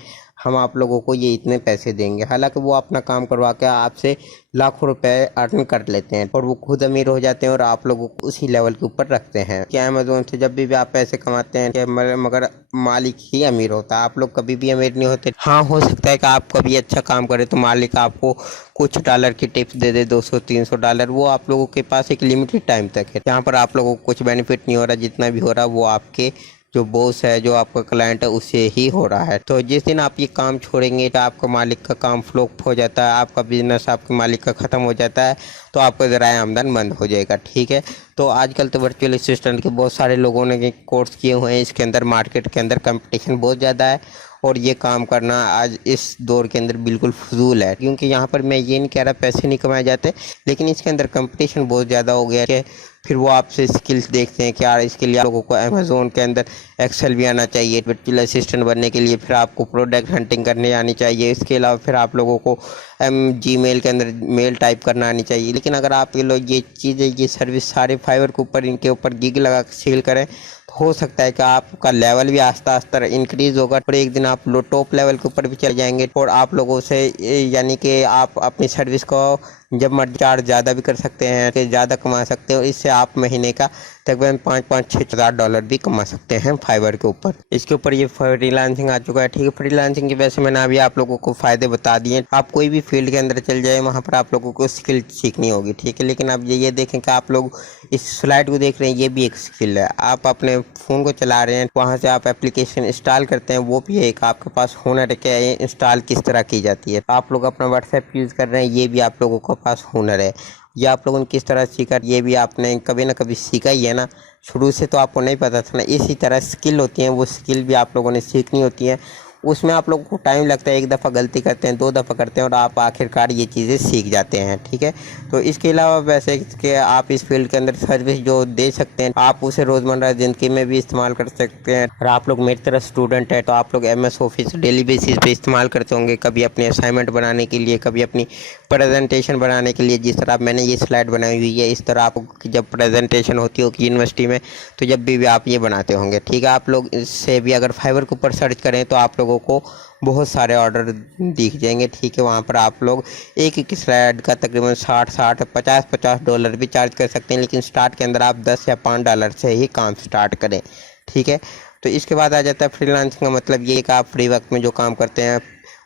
हम आप लोगों को ये इतने पैसे देंगे। हालांकि वो अपना काम करवा के आपसे लाखों रुपए अर्न कर लेते हैं और वो खुद अमीर हो जाते हैं और आप लोगों को उसी लेवल के ऊपर रखते हैं। क्या अमेज़ोन से जब भी आप पैसे कमाते हैं मगर मालिक ही अमीर होता है, आप लोग कभी भी अमीर नहीं होते। हाँ, हो सकता है कि आप कभी अच्छा काम करें तो मालिक आपको कुछ डॉलर की टिप्स दे दे, 200-300 डॉलर, वो आप लोगों के पास एक लिमिटेड टाइम तक है। यहाँ पर आप लोगों को कुछ बेनिफिट नहीं हो रहा, जितना भी हो रहा वो आपके जो बॉस है, जो आपका क्लाइंट है, उससे ही हो रहा है। तो जिस दिन आप ये काम छोड़ेंगे तो आपका मालिक का काम फ्लॉप हो जाता है, आपका बिजनेस आपके मालिक का ख़त्म हो जाता है, तो आपका ज़राए आमदन बंद हो जाएगा, ठीक है। तो आजकल तो वर्चुअल असिस्टेंट के बहुत सारे लोगों ने कोर्स किए हुए हैं। इसके अंदर मार्केट के अंदर कंपटीशन बहुत ज़्यादा है और ये काम करना आज इस दौर के अंदर बिल्कुल फजूल है। क्योंकि यहाँ पर मैं ये नहीं कह रहा पैसे नहीं कमाए जाते, लेकिन इसके अंदर कंपटीशन बहुत ज़्यादा हो गया है। फिर वो आपसे स्किल्स देखते हैं कि यार इसके लिए आप लोगों को अमेज़ोन के अंदर एक्सेल भी आना चाहिए वर्चुअल असिस्टेंट बनने के लिए, फिर आपको प्रोडक्ट हंटिंग करने आनी चाहिए, इसके अलावा फिर आप लोगों को जीमेल के अंदर मेल टाइप करना आनी चाहिए। लेकिन अगर आप ये लोग ये चीज़ें ये सर्विस सारे फाइवर के ऊपर इनके ऊपर गिग लगा के सेल करें तो हो सकता है कि आपका लेवल भी आस्ता आस्ता इंक्रीज होगा और एक दिन आप टॉप लेवल के ऊपर भी चले जाएंगे और आप लोगों से यानी कि आप अपनी सर्विस को जब मर्जी चार्ज ज़्यादा भी कर सकते हैं, कि ज़्यादा कमा सकते हैं और इससे आप महीने का तकरीबन 5-6 हज़ार डॉलर भी कमा सकते हैं फाइवर के ऊपर। इसके ऊपर ये फ्रीलांसिंग आ चुका है। ठीक है, फ्रीलांसिंग की वैसे मैंने अभी आप लोगों को फ़ायदे बता दिए। आप कोई भी फील्ड के अंदर चल जाए वहाँ पर आप लोगों को स्किल सीखनी होगी। ठीक है, लेकिन अब ये देखें कि आप लोग इस स्लाइड को देख रहे हैं, ये भी एक स्किल है। आप अपने फ़ोन को चला रहे हैं, वहाँ से आप एप्लीकेशन इंस्टॉल करते हैं, वो भी एक आपके पास हुनर है कि इंस्टॉल किस तरह की जाती है। आप लोग अपना व्हाट्सएप यूज़ कर रहे हैं, ये भी आप लोगों के पास हुनर है। ये आप लोगों ने किस तरह सीखा, ये भी आपने कभी ना कभी सीखा ही है ना। शुरू से तो आपको नहीं पता था ना। इसी तरह स्किल होती हैं, वो स्किल भी आप लोगों ने सीखनी होती है। उसमें आप लोगों को टाइम लगता है, एक दफ़ा गलती करते हैं, 2 दफ़ा करते हैं और आप आखिरकार ये चीज़ें सीख जाते हैं। ठीक है, तो इसके अलावा वैसे कि आप इस फील्ड के अंदर सर्विस जो दे सकते हैं, आप उसे रोज़मर्रा ज़िंदगी में भी इस्तेमाल कर सकते हैं। और आप लोग मेरी तरह स्टूडेंट है तो आप लोग MS ऑफिस डेली बेसिस पे इस्तेमाल करते होंगे, कभी अपने असाइनमेंट बनाने के लिए, कभी अपनी प्रेजेंटेशन बनाने के लिए। जिस तरह मैंने ये स्लाइड बनाई हुई है, इस तरह आप जब प्रेजेंटेशन होती होगी यूनिवर्सिटी में तो जब भी आप ये बनाते होंगे। ठीक है, आप लोग इससे भी अगर फाइवर के ऊपर सर्च करें तो आप लोगों को बहुत सारे ऑर्डर दिख जाएंगे। ठीक है, वहाँ पर आप लोग एक स्लाइड का तकरीबन 60 50 डॉलर भी चार्ज कर सकते हैं, लेकिन स्टार्ट के अंदर आप 10 या 5 डॉलर से ही काम स्टार्ट करें। ठीक है, तो इसके बाद आ जाता है फ्रीलांसिंग का मतलब ये कि आप फ्री वक्त में जो काम करते हैं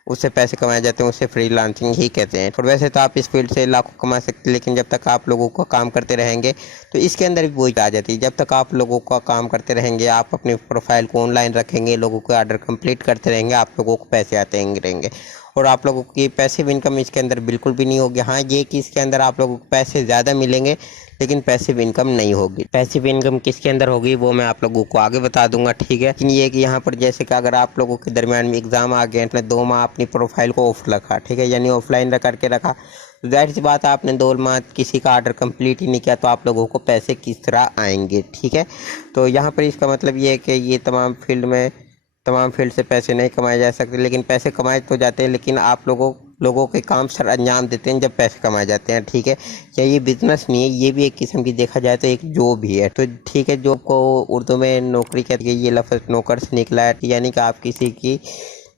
उससे पैसे कमाए जाते हैं, उससे फ्रीलांसिंग ही कहते हैं। और वैसे तो आप इस फील्ड से लाखों कमा सकते हैं, लेकिन जब तक आप लोगों को काम करते रहेंगे तो इसके अंदर भी वही आ जाती है। जब तक आप लोगों का काम करते रहेंगे, आप अपनी प्रोफाइल को ऑनलाइन रखेंगे, लोगों के ऑर्डर कंप्लीट करते रहेंगे, आप लोगों को पैसे आते रहेंगे और आप लोगों की पैसिव इनकम इसके अंदर बिल्कुल भी नहीं होगी। हाँ, ये कि इसके अंदर आप लोगों को पैसे ज़्यादा मिलेंगे लेकिन पैसिव इनकम नहीं होगी। पैसिव इनकम किसके अंदर होगी वो मैं आप लोगों को आगे बता दूंगा। ठीक है, लेकिन ये कि यहाँ पर जैसे कि अगर आप लोगों के दरमियान में एग्ज़ाम आ गए, आपने 2 माह अपनी प्रोफाइल को ऑफ रखा, ठीक है, यानी ऑफलाइन करके रखा, तो जाहिर सी बात है आपने 2 माह किसी का ऑर्डर कंप्लीट ही नहीं किया तो आप लोगों को पैसे किस तरह आएंगे। ठीक है, तो यहाँ पर इसका मतलब ये है कि ये तमाम फील्ड से पैसे नहीं कमाए जा सकते, लेकिन पैसे कमाए तो जाते हैं, लेकिन आप लोगों के काम सर अंजाम देते हैं जब पैसे कमाए जाते हैं। ठीक है, क्या ये बिजनेस नहीं है, ये भी एक किस्म की देखा जाए तो एक जॉब ही है। तो ठीक है, जॉब को उर्दू में नौकरी कहते हैं, ये लफ्ज़ नौकर से निकला है, यानी कि आप किसी की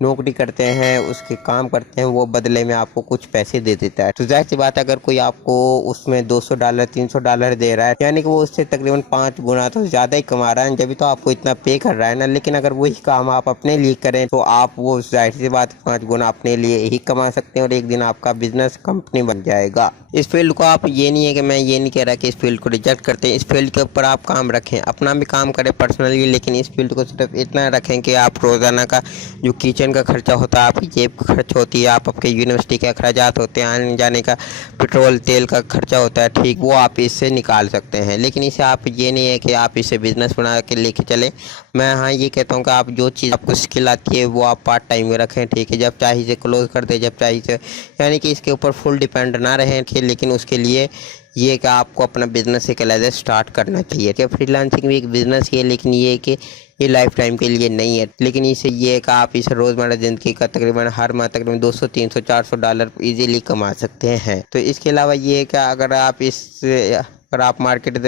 नौकरी करते हैं, उसके काम करते हैं, वो बदले में आपको कुछ पैसे दे देता है। तो जाहिर सी बात है अगर कोई आपको उसमें $200 $300 दे रहा है, यानी कि वो उससे तकरीबन 5 गुना तो ज़्यादा ही कमा रहा है, जब तो आपको इतना पे कर रहा है ना। लेकिन अगर वही काम आप अपने लिए करें तो आप वो जाहिर सी बात 5 गुना अपने लिए ही कमा सकते हैं और एक दिन आपका बिजनेस कंपनी बन जाएगा। इस फील्ड को आप ये नहीं है कि मैं ये नहीं कह रहा कि इस फील्ड को रिजेक्ट करते हैं, इस फील्ड के ऊपर आप काम रखें, अपना भी काम करें पर्सनली, लेकिन इस फील्ड को सिर्फ इतना रखें कि आप रोज़ाना का जो किचन का खर्चा होता है, आपकी जेब खर्च होती है, आप आपके यूनिवर्सिटी के अखराजात होते हैं, आने जाने का पेट्रोल तेल का खर्चा होता है, ठीक, वो आप इससे निकाल सकते हैं। लेकिन इसे आप ये नहीं है कि आप इसे बिज़नेस बना के लेके चलें। मैं हाँ ये कहता हूँ कि आप जो चीज़ आपको स्किल आती है वो आप पार्ट टाइम में रखें। ठीक है, जब चाहिए से क्लोज़ कर दें, जब चाहिए से, यानी कि इसके ऊपर फुल डिपेंड ना रहें। लेकिन उसके लिए ये कि आपको अपना बिजनेस एक अलग स्टार्ट करना चाहिए। कि फ्रीलांसिंग भी एक बिज़नेस ही है, लेकिन ये कि ये लाइफ टाइम के लिए नहीं है। लेकिन इसे ये है कि आप इसे रोज़मर्रा ज़िंदगी का तकरीबन हर माह तकरीबन $200 $300 $400 ईजीली कमा सकते हैं। तो इसके अलावा ये है कि अगर आप मार्केट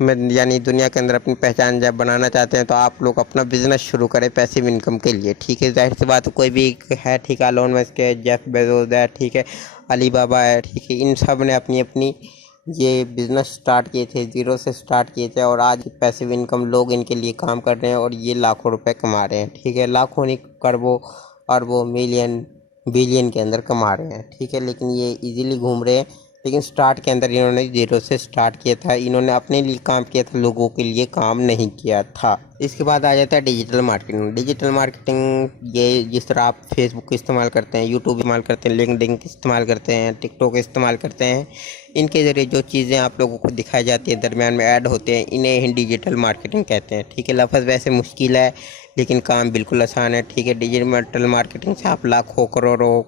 में यानी दुनिया के अंदर अपनी पहचान जब बनाना चाहते हैं तो आप लोग अपना बिजनेस शुरू करें पैसिव इनकम के लिए। ठीक है, जाहिर सी बात है कोई भी है, ठीक है, एलोन मस्क है, जेफ बेजोस है, ठीक है, अली बाबा है, ठीक है, इन सब ने अपनी अपनी ये बिज़नेस स्टार्ट किए थे, ज़ीरो से स्टार्ट किए थे और आज पैसिव इनकम लोग इनके लिए काम कर रहे हैं और ये लाखों रुपए कमा रहे हैं। ठीक है, लाखों नहीं, करोड़ों अरबों मिलियन बिलियन के अंदर कमा रहे हैं। ठीक है, लेकिन ये इजीली घूम रहे हैं, लेकिन स्टार्ट के अंदर इन्होंने ज़ीरो से स्टार्ट किया था, इन्होंने अपने लिए काम किया था, लोगों के लिए काम नहीं किया था। इसके बाद आ जाता है डिजिटल मार्केटिंग। डिजिटल मार्केटिंग ये जिस तरह आप फेसबुक इस्तेमाल करते हैं, यूट्यूब इस्तेमाल करते हैं, लिंक्डइन इस्तेमाल करते हैं, टिकटॉक इस्तेमाल करते हैं, इनके ज़रिए जो चीज़ें आप लोगों को दिखाई जाती है, दरमियान में ऐड होते हैं, इन्हें ही डिजिटल मार्केटिंग कहते हैं। ठीक है, लफ्ज़ वैसे मुश्किल है, लेकिन काम बिल्कुल आसान है, ठीक है। डिजिटल मार्केटिंग से आप लाखों करोड़ों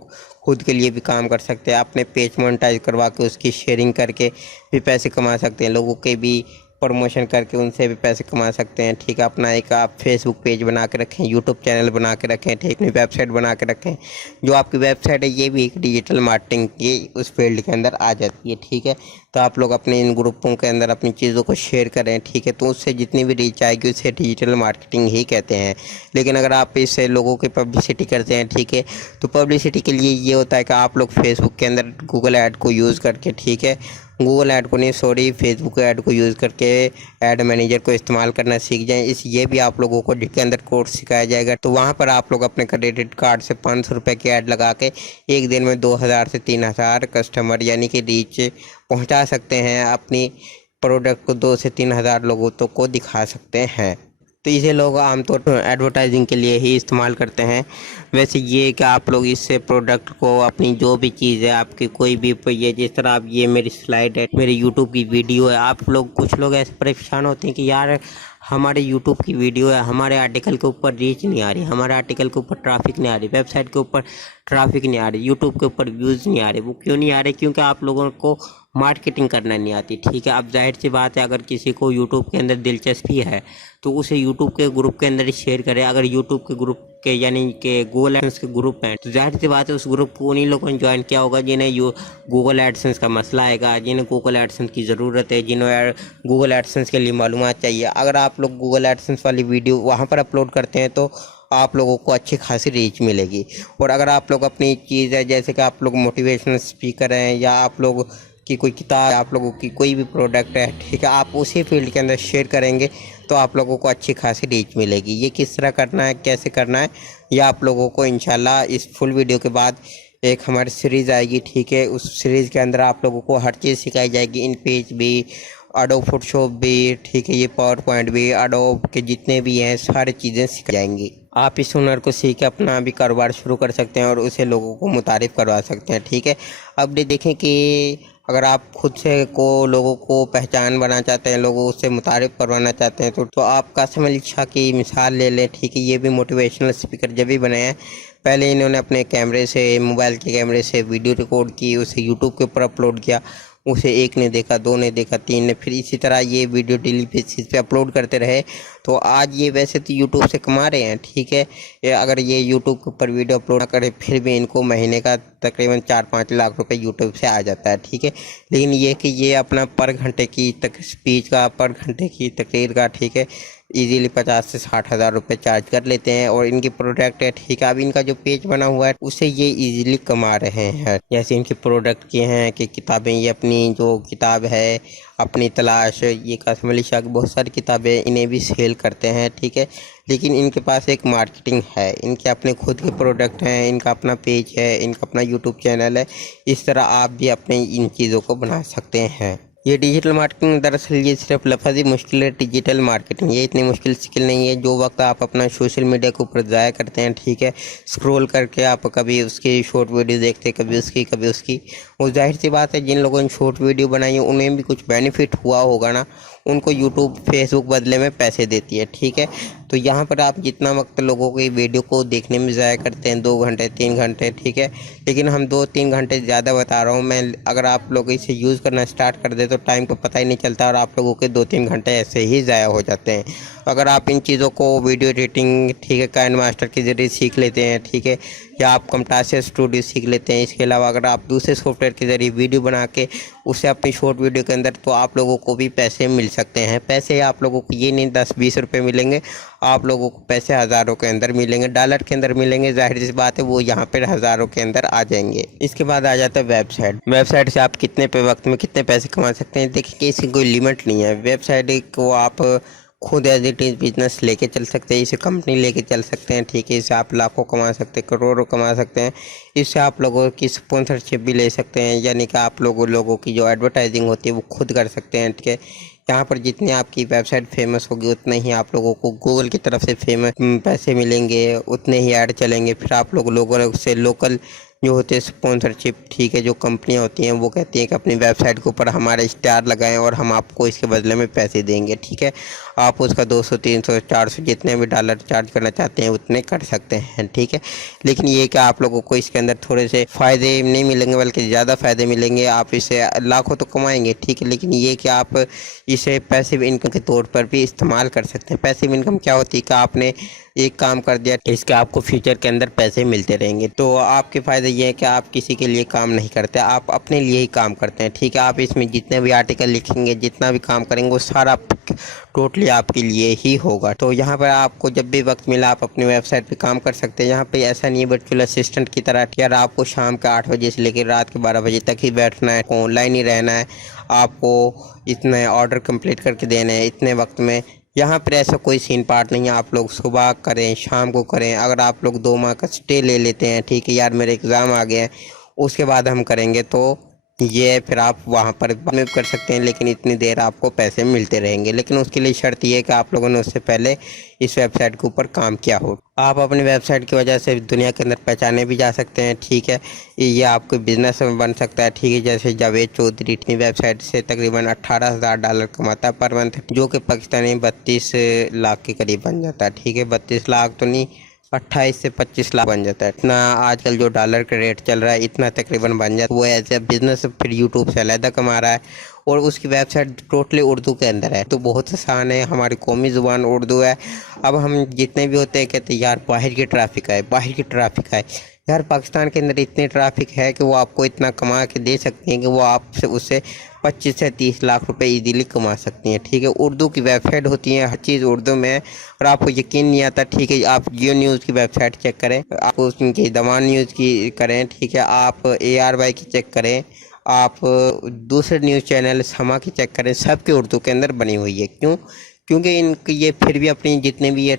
खुद के लिए भी काम कर सकते हैं। अपने पेज मोनेटाइज करवा के उसकी शेयरिंग करके भी पैसे कमा सकते हैं, लोगों के भी प्रमोशन करके उनसे भी पैसे कमा सकते हैं, ठीक है। अपना एक आप फेसबुक पेज बना के रखें, यूट्यूब चैनल बना के रखें, ठीक है, वेबसाइट बना के रखें। जो आपकी वेबसाइट है ये भी एक डिजिटल मार्केटिंग की उस फील्ड के अंदर आ जाती है, ठीक है। तो आप लोग अपने इन ग्रुपों के अंदर अपनी चीज़ों को शेयर करें, ठीक है। तो उससे जितनी भी रीच आएगी उसे डिजिटल मार्केटिंग ही कहते हैं। लेकिन अगर आप इससे लोगों की पब्लिसिटी करते हैं, ठीक है, तो पब्लिसिटी के लिए ये होता है कि आप लोग फेसबुक के अंदर गूगल ऐड को यूज़ करके, ठीक है, गूगल ऐड को नहीं, सॉरी, फेसबुक ऐड को यूज़ करके ऐड मैनेजर को इस्तेमाल करना सीख जाएं। ये भी आप लोगों को के अंदर कोर्स सिखाया जाएगा। तो वहाँ पर आप लोग अपने क्रेडिट कार्ड से 500 रुपये की ऐड लगा के एक दिन में 2000 से 3000 कस्टमर यानी कि रीच पहुँचा सकते हैं। अपनी प्रोडक्ट को 2 से 3000 लोगों तक को दिखा सकते हैं। तो इसे लोग आमतौर पर एडवर्टाइजिंग के लिए ही इस्तेमाल करते हैं। वैसे ये कि आप लोग इससे प्रोडक्ट को अपनी जो भी चीज़ है आपकी कोई भी, ये जिस तरह आप, ये मेरी स्लाइड है, मेरी यूट्यूब की वीडियो है, आप लोग कुछ लोग ऐसे परेशान होते हैं कि यार हमारे यूट्यूब की वीडियो है, हमारे आर्टिकल के ऊपर रीच नहीं आ रही, हमारे आर्टिकल के ऊपर ट्रैफिक नहीं आ रही, वेबसाइट के ऊपर ट्रैफिक नहीं आ रही, यूट्यूब के ऊपर व्यूज़ नहीं आ रहे। वो क्यों नहीं आ रहे? क्योंकि आप लोगों को मार्केटिंग करना नहीं आती, ठीक है। अब जाहिर सी बात है, अगर किसी को यूट्यूब के अंदर दिलचस्पी है तो उसे यूट्यूब के ग्रुप के अंदर ही शेयर करें। अगर यूट्यूब के ग्रुप के यानी कि गूगल एडसेंस के ग्रुप हैं तो जाहिर सी बात है उस ग्रुप को उन्हीं लोगों ने ज्वाइन किया होगा जिन्हें गूगल एडसेंस का मसला आएगा, जिन्हें गूगल एडसेंस की ज़रूरत है, जिन्हें गूगल एडसेंस के लिए मालूमात चाहिए। अगर आप लोग गूगल एडसेंस वाली वीडियो वहाँ पर अपलोड करते हैं तो आप लोगों को अच्छी खासी रीच मिलेगी। और अगर आप लोग अपनी चीज़ है, जैसे कि आप लोग मोटिवेशनल स्पीकर हैं या आप लोग की कोई किताब, आप लोगों की कोई भी प्रोडक्ट है, ठीक है, आप उसी फील्ड के अंदर शेयर करेंगे तो आप लोगों को अच्छी खासी रीच मिलेगी। ये किस तरह करना है, कैसे करना है, ये आप लोगों को इंशाल्लाह इस फुल वीडियो के बाद एक हमारी सीरीज़ आएगी, ठीक है। उस सीरीज़ के अंदर आप लोगों को हर चीज़ सिखाई जाएगी, इन पेज भी, एडोब फोटोशॉप भी, ठीक है, ये पावर पॉइंट भी, एडोब के जितने भी हैं सारी चीज़ें सिखाई जाएंगी। आप इस हुनर को सीख के अपना भी कारोबार शुरू कर सकते हैं और उसे लोगों को मुतारिफ़ करवा सकते हैं, ठीक है। अब ये देखें कि अगर आप खुद से को लोगों को पहचान बनाना चाहते हैं, लोगों से मुतारिफ़ करवाना चाहते हैं तो आप कासिम अली शाह की मिसाल ले लें, ठीक है। ये भी मोटिवेशनल स्पीकर जब भी बने हैं, पहले इन्होंने अपने कैमरे से, मोबाइल के कैमरे से वीडियो रिकॉर्ड की, उसे यूट्यूब के ऊपर अपलोड किया। उसे एक ने देखा, 2 ने देखा, 3 ने, फिर इसी तरह ये वीडियो डेली बेसिस पे अपलोड करते रहे। तो आज ये वैसे तो यूट्यूब से कमा रहे हैं, ठीक है। अगर ये यूट्यूब के ऊपर वीडियो अपलोड ना करे फिर भी इनको महीने का तकरीबन 4-5 लाख रुपए यूट्यूब से आ जाता है, ठीक है। लेकिन ये कि ये अपना पर घंटे की स्पीच का, पर घंटे की तकरीर का, ठीक है, इजीली 50 से 60 हज़ार रुपये चार्ज कर लेते हैं। और इनकी प्रोडक्ट है, ठीक है, अब इनका जो पेज बना हुआ है उससे ये इजीली कमा रहे हैं। जैसे इनके प्रोडक्ट के हैं कि किताबें, ये अपनी जो किताब है अपनी तलाश, ये कासिम अली शाह की बहुत सारी किताबें इन्हें भी सेल करते हैं, ठीक है। लेकिन इनके पास एक मार्केटिंग है, इनके अपने खुद के प्रोडक्ट हैं, इनका अपना पेज है, इनका अपना यूट्यूब चैनल है। इस तरह आप भी अपने इन चीज़ों को बना सकते हैं। ये डिजिटल मार्केटिंग दरअसल ये सिर्फ लफ्ज़ी मुश्किल है। डिजिटल मार्केटिंग ये इतनी मुश्किल स्किल नहीं है। जो वक्त आप अपना सोशल मीडिया के ऊपर ज़ाया करते हैं, ठीक है, स्क्रॉल करके आप कभी उसकी शॉर्ट वीडियो देखते हैं, कभी उसकी, वो जाहिर सी बात है जिन लोगों ने शॉर्ट वीडियो बनाई है उन्हें भी कुछ बेनिफिट हुआ होगा ना, उनको यूट्यूब फेसबुक बदले में पैसे देती है, ठीक है। तो यहाँ पर आप जितना वक्त लोगों की वीडियो को देखने में ज़ाया करते हैं, 2 घंटे 3 घंटे, ठीक है, लेकिन हम 2-3 घंटे ज़्यादा बता रहा हूँ मैं। अगर आप लोग इसे यूज़ करना स्टार्ट कर दे तो टाइम को पता ही नहीं चलता और आप लोगों के 2-3 घंटे ऐसे ही ज़ाया हो जाते हैं। अगर आप इन चीज़ों को वीडियो एडिटिंग, ठीक है, काइन मास्टर के ज़रिए सीख लेते हैं, ठीक है, या आप camtasia स्टूडियो सीख लेते हैं, इसके अलावा अगर आप दूसरे सॉफ्टवेयर के ज़रिए वीडियो बना के उसे अपनी शॉर्ट वीडियो के अंदर, तो आप लोगों को भी पैसे मिल सकते हैं। पैसे आप लोगों को ये नहीं 10-20 रुपये मिलेंगे, आप लोगों को पैसे हज़ारों के अंदर मिलेंगे, डॉलर के अंदर मिलेंगे। जाहिर सी बात है वो यहाँ पर हज़ारों के अंदर आ जाएंगे। इसके बाद आ जाता है वेबसाइट से आप कितने वक्त में कितने पैसे कमा सकते हैं। देखिए कि इसकी कोई लिमिट नहीं है। वेबसाइट को आप खुद एज इट इज़ बिजनेस लेके चल सकते हैं, इसे कंपनी लेके चल सकते हैं, ठीक है। इससे आप लाखों कमा सकते हैं, करोड़ों कमा सकते हैं। इससे आप लोगों की स्पॉन्सरशिप भी ले सकते हैं, यानी कि आप लोगों की जो एडवर्टाइजिंग होती है वो खुद कर सकते हैं, ठीक है। यहाँ पर जितनी आपकी वेबसाइट फेमस होगी उतने ही आप लोगों को गूगल की तरफ से फेमस पैसे मिलेंगे, उतने ही ऐड चलेंगे। फिर आप लोगों ने उससे लोकल जो होते हैं स्पॉन्सरशिप, ठीक है, जो कंपनियां होती हैं वो कहती हैं कि अपनी वेबसाइट के ऊपर हमारे स्टार लगाएं और हम आपको इसके बदले में पैसे देंगे, ठीक है। आप उसका 200 300 400 जितने भी डॉलर चार्ज करना चाहते हैं उतने कर सकते हैं, ठीक है। लेकिन ये कि आप लोगों को इसके अंदर थोड़े से फ़ायदे नहीं मिलेंगे बल्कि ज़्यादा फ़ायदे मिलेंगे। आप इसे लाखों तो कमाएंगे, ठीक है, लेकिन ये कि आप इसे पैसिव इनकम के तौर पर भी इस्तेमाल कर सकते हैं। पैसिव इनकम क्या होती है कि आपने एक काम कर दिया, इसके आपको फ्यूचर के अंदर पैसे मिलते रहेंगे। तो आपके फ़ायदे ये है कि आप किसी के लिए काम नहीं करते, आप अपने लिए ही काम करते हैं, ठीक है। आप इसमें जितने भी आर्टिकल लिखेंगे, जितना भी काम करेंगे, वो सारा टोटली आपके लिए ही होगा। तो यहाँ पर आपको जब भी वक्त मिला आप अपनी वेबसाइट पे काम कर सकते हैं। यहाँ पे ऐसा नहीं है वर्चुअल असिस्टेंट की तरह यार आपको शाम के 8 बजे से लेकर रात के 12 बजे तक ही बैठना है, ऑनलाइन ही रहना है, आपको इतने ऑर्डर कंप्लीट करके देने हैं इतने वक्त में। यहाँ पर ऐसा कोई सीन पार्ट नहीं है। आप लोग सुबह करें, शाम को करें। अगर आप लोग 2 माह का स्टे ले लेते हैं, ठीक है यार मेरे एग्ज़ाम आ गए हैं, उसके बाद हम करेंगे, तो ये फिर आप वहाँ पर में कर सकते हैं, लेकिन इतनी देर आपको पैसे मिलते रहेंगे। लेकिन उसके लिए शर्त ये है कि आप लोगों ने उससे पहले इस वेबसाइट के ऊपर काम किया हो। आप अपनी वेबसाइट की वजह से दुनिया के अंदर पहचाने भी जा सकते हैं, ठीक है। ये आपको बिजनेस में बन सकता है, ठीक है। जैसे जावेद चौधरी अपनी वेबसाइट से तकरीबन $18,000 कमाता है पर मंथ, जो कि पाकिस्तानी 32 लाख के करीब बन जाता है, ठीक है। 32 लाख तो नहीं, 28 से 25 लाख बन जाता है। इतना आजकल जो डॉलर का रेट चल रहा है इतना तकरीबन बन जाता है। वो एज ए बिजनेस फिर यूट्यूब से अलहदा कमा रहा है और उसकी वेबसाइट टोटली उर्दू के अंदर है, तो बहुत आसान है। हमारी कौमी ज़ुबान उर्दू है। अब हम जितने भी होते हैं कहते हैं यार बाहर की ट्रैफिक है, बाहर की ट्रैफिक है। यार पाकिस्तान के अंदर इतनी ट्रैफिक है कि वो आपको इतना कमा के दे सकती हैं कि वो आपसे उससे 25 से 30 लाख रुपए इजीली कमा सकती हैं, ठीक है। उर्दू की वेबसाइट होती है, हर चीज़ उर्दू में है और आपको यकीन नहीं आता, ठीक है। आप जियो न्यूज़ की वेबसाइट चेक करें, आप उसकी दवान न्यूज़ की करें, ठीक है। आप ARY की चेक करें, आप दूसरे न्यूज़ चैनल समा की चेक करें, सब की उर्दू के अंदर बनी हुई है। क्यों? क्योंकि इनकी ये फिर भी अपनी जितने भी ये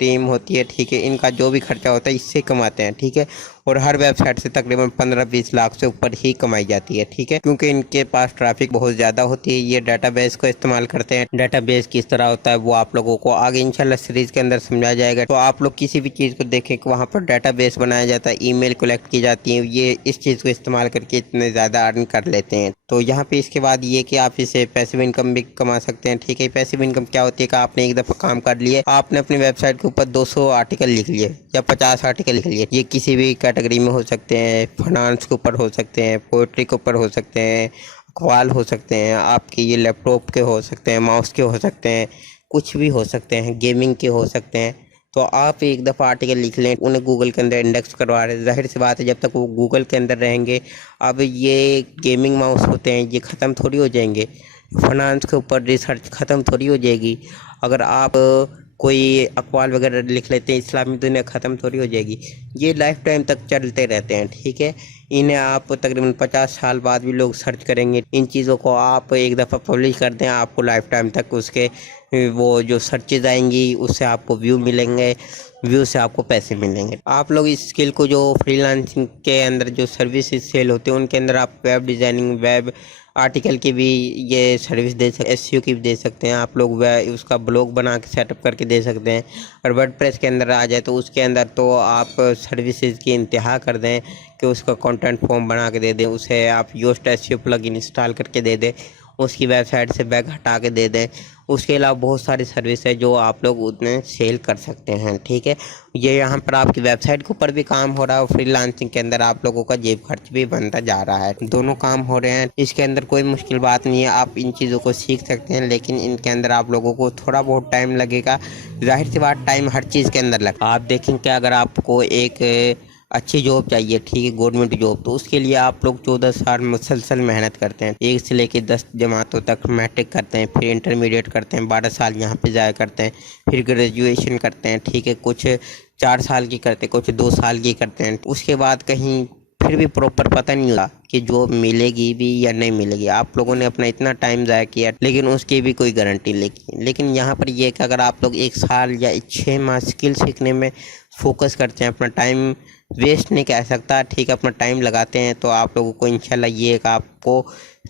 टीम होती है, ठीक है, इनका जो भी खर्चा होता है इससे कमाते हैं, ठीक है। और हर वेबसाइट से तकरीबन 15-20 लाख से ऊपर ही कमाई जाती है, ठीक है, क्योंकि इनके पास ट्रैफिक बहुत ज़्यादा होती है। ये डाटाबेस को इस्तेमाल करते हैं। डाटाबेस किस तरह होता है वो आप लोगों को आगे इंशाल्लाह सीरीज़ के अंदर समझाया जाएगा। तो आप लोग किसी भी चीज़ को देखें कि वहाँ पर डाटाबेस बनाया जाता है, ईमेल कलेक्ट की जाती है, ये इस चीज़ को इस्तेमाल करके इतने ज़्यादा अर्न कर लेते हैं। तो यहाँ पे इसके बाद ये कि आप इसे पैसिव इनकम भी कमा सकते हैं, ठीक है। पैसिव इनकम क्या होती है कि आपने एक दफ़ा काम कर लिए, आपने अपनी वेबसाइट के ऊपर 200 आर्टिकल लिख लिए या 50 आर्टिकल लिख लिए। ये किसी भी कैटेगरी में हो सकते हैं, फाइनेंस के ऊपर हो सकते हैं, पोइट्री के ऊपर हो सकते हैं, अखबार हो सकते हैं, आपके ये लैपटॉप के हो सकते हैं, माउस के हो सकते हैं, कुछ भी हो सकते हैं, गेमिंग के हो सकते हैं। तो आप एक दफ़ा आर्टिकल लिख लें, उन्हें गूगल के अंदर इंडेक्स करवा रहे हैं, जाहिर सी बात है जब तक वो गूगल के अंदर रहेंगे। अब ये गेमिंग माउस होते हैं, ये ख़त्म थोड़ी हो जाएंगे। फाइनेंस के ऊपर रिसर्च ख़त्म थोड़ी हो जाएगी। अगर आप कोई अखबार वगैरह लिख लेते हैं, इस्लामी दुनिया ख़त्म थोड़ी हो जाएगी। ये लाइफ टाइम तक चलते रहते हैं, ठीक है। इन्हें आप तकरीबन 50 साल बाद भी लोग सर्च करेंगे। इन चीज़ों को आप एक दफ़ा पब्लिश कर दें, आपको लाइफ टाइम तक उसके वो जो सर्चेज आएंगी उससे आपको व्यू मिलेंगे, व्यू से आपको पैसे मिलेंगे। आप लोग इस स्किल को जो फ्रीलांसिंग के अंदर जो सर्विसेज सेल होते हैं उनके अंदर आप वेब डिज़ाइनिंग, वेब आर्टिकल की भी ये सर्विस दे सकते, SEO की भी दे सकते हैं। आप लोग वह उसका ब्लॉग बना के सेटअप करके दे सकते हैं। और वर्डप्रेस के अंदर आ जाए तो उसके अंदर तो आप सर्विसेज की इंतहा कर दें कि उसका कंटेंट फॉर्म बना के दे दें, उसे आप योस्ट SEO प्लगइन इंस्टॉल करके दे दें, उसकी वेबसाइट से बैग हटा के दे दें। उसके अलावा बहुत सारी सर्विस है जो आप लोग उसमें सेल कर सकते हैं, ठीक है। ये यहाँ पर आपकी वेबसाइट के ऊपर भी काम हो रहा है और फ्रीलांसिंग के अंदर आप लोगों का जेब खर्च भी बनता जा रहा है। दोनों काम हो रहे हैं, इसके अंदर कोई मुश्किल बात नहीं है। आप इन चीज़ों को सीख सकते हैं, लेकिन इनके अंदर आप लोगों को थोड़ा बहुत टाइम लगेगा। जाहिर सी बात टाइम हर चीज़ के अंदर लगता है। आप देखें कि अगर आपको एक अच्छी जॉब चाहिए, ठीक है, गवर्नमेंट जॉब, तो उसके लिए आप लोग 14 साल मुसलसल मेहनत करते हैं। 1 से लेकर 10 जमातों तक मैट्रिक करते हैं, फिर इंटरमीडिएट करते हैं, 12 साल यहाँ पे जाया करते हैं, फिर ग्रेजुएशन करते हैं, ठीक है। कुछ 4 साल की करते हैं, कुछ 2 साल की करते हैं। उसके बाद कहीं फिर भी प्रॉपर पता नहीं होगा कि जॉब मिलेगी भी या नहीं मिलेगी। आप लोगों ने अपना इतना टाइम ज़ाया किया, लेकिन उसकी भी कोई गारंटी लेकिन यहाँ पर यह है कि अगर आप लोग 1 साल या 6 माह स्किल सीखने में फोकस करते हैं, अपना टाइम वेस्ट नहीं कह सकता, ठीक है, अपना टाइम लगाते हैं तो आप लोगों को इंशाल्लाह ये एक आपको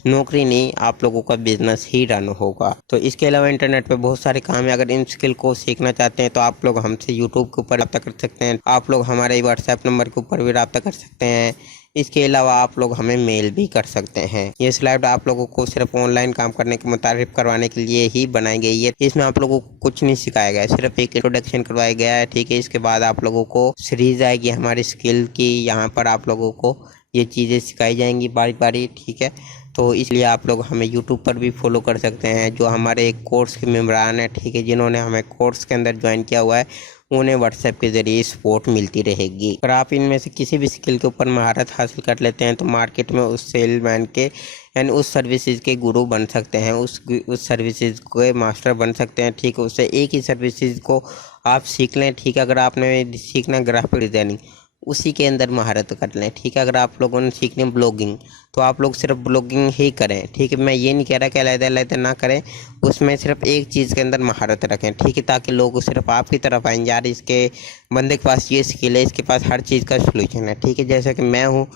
नौकरी नहीं, आप लोगों का बिजनेस ही रन होगा। तो इसके अलावा इंटरनेट पे बहुत सारे काम है, अगर इन स्किल को सीखना चाहते हैं तो आप लोग हमसे यूट्यूब के ऊपर रब्ता कर सकते हैं, आप लोग हमारे व्हाट्सएप नंबर के ऊपर भी रब्ता कर सकते हैं। इसके अलावा आप लोग हमें मेल भी कर सकते हैं। ये स्लाइड आप लोगों को सिर्फ ऑनलाइन काम करने के मुतारिफ करवाने के लिए ही बनाई गई है। इसमें आप लोगों को कुछ नहीं सिखाया गया है, सिर्फ एक इंट्रोडक्शन करवाया गया है, ठीक है। इसके बाद आप लोगों को सीरीज आएगी हमारी स्किल की, यहाँ पर आप लोगों को ये चीज़ें सिखाई जाएंगी बारी बारी, ठीक है। तो इसलिए आप लोग हमें यूट्यूब पर भी फॉलो कर सकते हैं। जो हमारे एक कोर्स के मेम्बरान हैं, ठीक है, जिन्होंने हमें कोर्स के अंदर ज्वाइन किया हुआ है, उन्हें व्हाट्सएप के ज़रिए सपोर्ट मिलती रहेगी। अगर आप इनमें से किसी भी स्किल के ऊपर महारत हासिल कर लेते हैं तो मार्केट में उस सेलमैन के यानी उस सर्विसेज के गुरु बन सकते हैं, उस सर्विसेज के मास्टर बन सकते हैं, ठीक है। उससे एक ही सर्विसेज को आप सीख लें, ठीक है। अगर आपने सीखना ग्राफिक डिज़ाइनिंग, उसी के अंदर महारत कर लें, ठीक है। अगर आप लोगों ने सीखनी ब्लॉगिंग तो आप लोग सिर्फ ब्लॉगिंग ही करें, ठीक है। मैं ये नहीं कह रहा कि अलग-अलग ना करें, उसमें सिर्फ एक चीज़ के अंदर महारत रखें, ठीक है, ताकि लोग सिर्फ आपकी तरफ आएंगे, यार इसके बंदे के पास ये स्किल है, इसके पास हर चीज़ का सोल्यूशन है, ठीक है। जैसे कि मैं हूँ,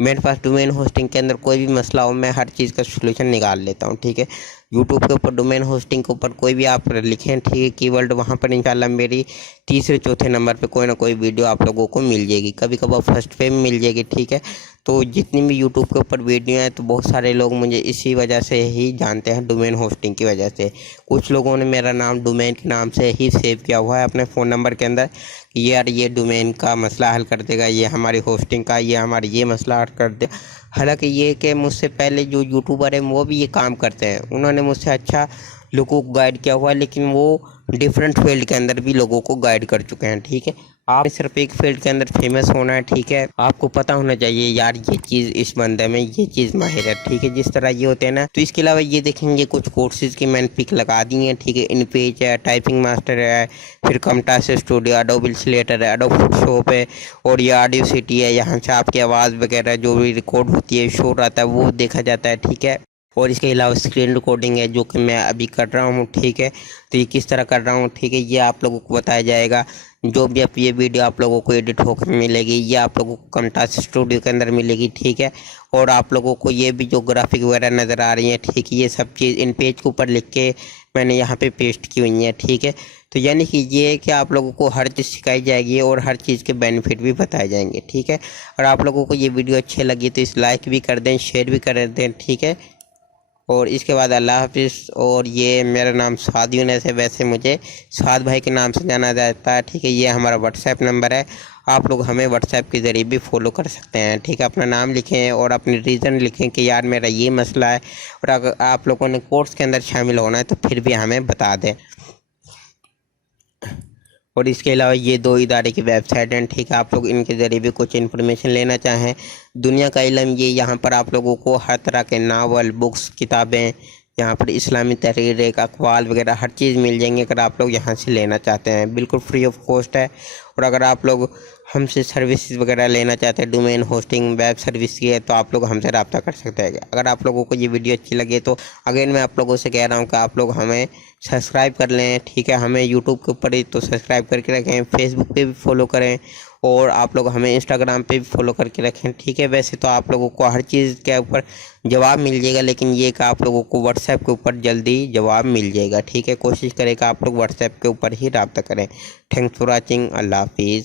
मेरे पास डोमेन होस्टिंग के अंदर कोई भी मसला हो, मैं हर चीज़ का सोल्यूशन निकाल लेता हूँ, ठीक है। यूट्यूब के ऊपर डोमेन होस्टिंग के ऊपर कोई भी आप लिखें, ठीक है, कीवर्ड, वहाँ पर इंशाल्लाह मेरी तीसरे चौथे नंबर पे कोई ना कोई वीडियो आप लोगों को मिल जाएगी, कभी कभार फर्स्ट पे भी मिल जाएगी, ठीक है। तो जितनी भी यूट्यूब के ऊपर वीडियो हैं तो बहुत सारे लोग मुझे इसी वजह से ही जानते हैं, डोमेन होस्टिंग की वजह से। कुछ लोगों ने मेरा नाम डोमेन के नाम से ही सेव किया हुआ है अपने फ़ोन नंबर के अंदर कि यार ये डोमेन का मसला हल कर देगा, ये हमारी होस्टिंग का, ये हमारी ये मसला हल कर दे। हालांकि ये कि मुझसे पहले जो यूट्यूबर हैं वो भी ये काम करते हैं, उन्होंने मुझसे अच्छा लोगों को गाइड किया हुआ है, लेकिन वो डिफरेंट फील्ड के अंदर भी लोगों को गाइड कर चुके हैं, ठीक है। आप सिर्फ एक फील्ड के अंदर फेमस होना है, ठीक है। आपको पता होना चाहिए यार ये चीज़ इस बंदे में, ये चीज़ माहिर है, ठीक है, जिस तरह ये होते हैं ना। तो इसके अलावा ये देखेंगे कुछ कोर्सेज की मैंने पिक लगा दी हैं, ठीक है। इनपेज है, टाइपिंग मास्टर है, फिर कमटास स्टूडियो, एडोब इलस्ट्रेटर है, एडोब फोटोशॉप है, और ये ऑडियोसिटी है, यहाँ से आपकी आवाज़ वगैरह जो भी रिकॉर्ड होती है, शोर आता है, वो देखा जाता है, ठीक है। और इसके अलावा स्क्रीन रिकॉर्डिंग है जो कि मैं अभी कर रहा हूँ, ठीक है। तो ये किस तरह कर रहा हूँ, ठीक है, ये आप लोगों को बताया जाएगा। जो भी आप ये वीडियो आप लोगों को एडिट होकर मिलेगी, ये आप लोगों को कमटास स्टूडियो के अंदर मिलेगी, ठीक है। और आप लोगों को ये भी जो ग्राफिक वगैरह नज़र आ रही हैं, ठीक है, ये सब चीज़ इन पेज के ऊपर लिख के मैंने यहाँ पे पेस्ट की हुई है, ठीक है। तो यानी कि ये कि आप लोगों को हर चीज़ सिखाई जाएगी और हर चीज़ के बेनिफिट भी बताए जाएंगे, ठीक है। और आप लोगों को ये वीडियो अच्छी लगी तो इस लाइक भी कर दें, शेयर भी कर दें, ठीक है। और इसके बाद अल्लाह हाफिज़। और ये मेरा नाम साद यूनस है, वैसे मुझे साद भाई के नाम से जाना जाता है, ठीक है। ये हमारा व्हाट्सएप नंबर है, आप लोग हमें व्हाट्सएप के ज़रिए भी फॉलो कर सकते हैं, ठीक है। अपना नाम लिखें और अपनी रीज़न लिखें कि यार मेरा ये मसला है, और अगर आप लोगों ने कोर्स के अंदर शामिल होना है तो फिर भी हमें बता दें। और इसके अलावा ये दो इदारे की वेबसाइट हैं, ठीक है। आप लोग इनके ज़रिए भी कुछ इन्फॉर्मेशन लेना चाहें, दुनिया का इल्म, ये यहाँ पर आप लोगों को हर तरह के नावल, बुक्स, किताबें, यहाँ पर इस्लामी तहरीर, अक़वाल वगैरह हर चीज़ मिल जाएंगी अगर आप लोग यहाँ से लेना चाहते हैं, बिल्कुल फ्री ऑफ कॉस्ट है। और अगर आप लोग हमसे सर्विसेज वगैरह लेना चाहते हैं, डोमेन होस्टिंग, वेब सर्विस की है, तो आप लोग हमसे रब्ता कर सकते हैं। अगर आप लोगों को ये वीडियो अच्छी लगे तो अगेन मैं आप लोगों से कह रहा हूँ कि आप लोग हमें सब्सक्राइब कर लें, ठीक है। हमें यूट्यूब के ऊपर ही तो सब्सक्राइब करके रखें, फेसबुक पे भी फॉलो करें, और आप लोग हमें इंस्टाग्राम पे भी फॉलो करके रखें, ठीक है। वैसे तो आप लोगों को हर चीज़ के ऊपर जवाब मिल जाएगा, लेकिन ये कि आप लोगों को व्हाट्सएप के ऊपर जल्दी जवाब मिल जाएगा, ठीक है। कोशिश करें कि आप लोग व्हाट्सएप के ऊपर ही रब्ता करें। थैंक्स फॉर वॉचिंग, अल्लाह हाफिज़।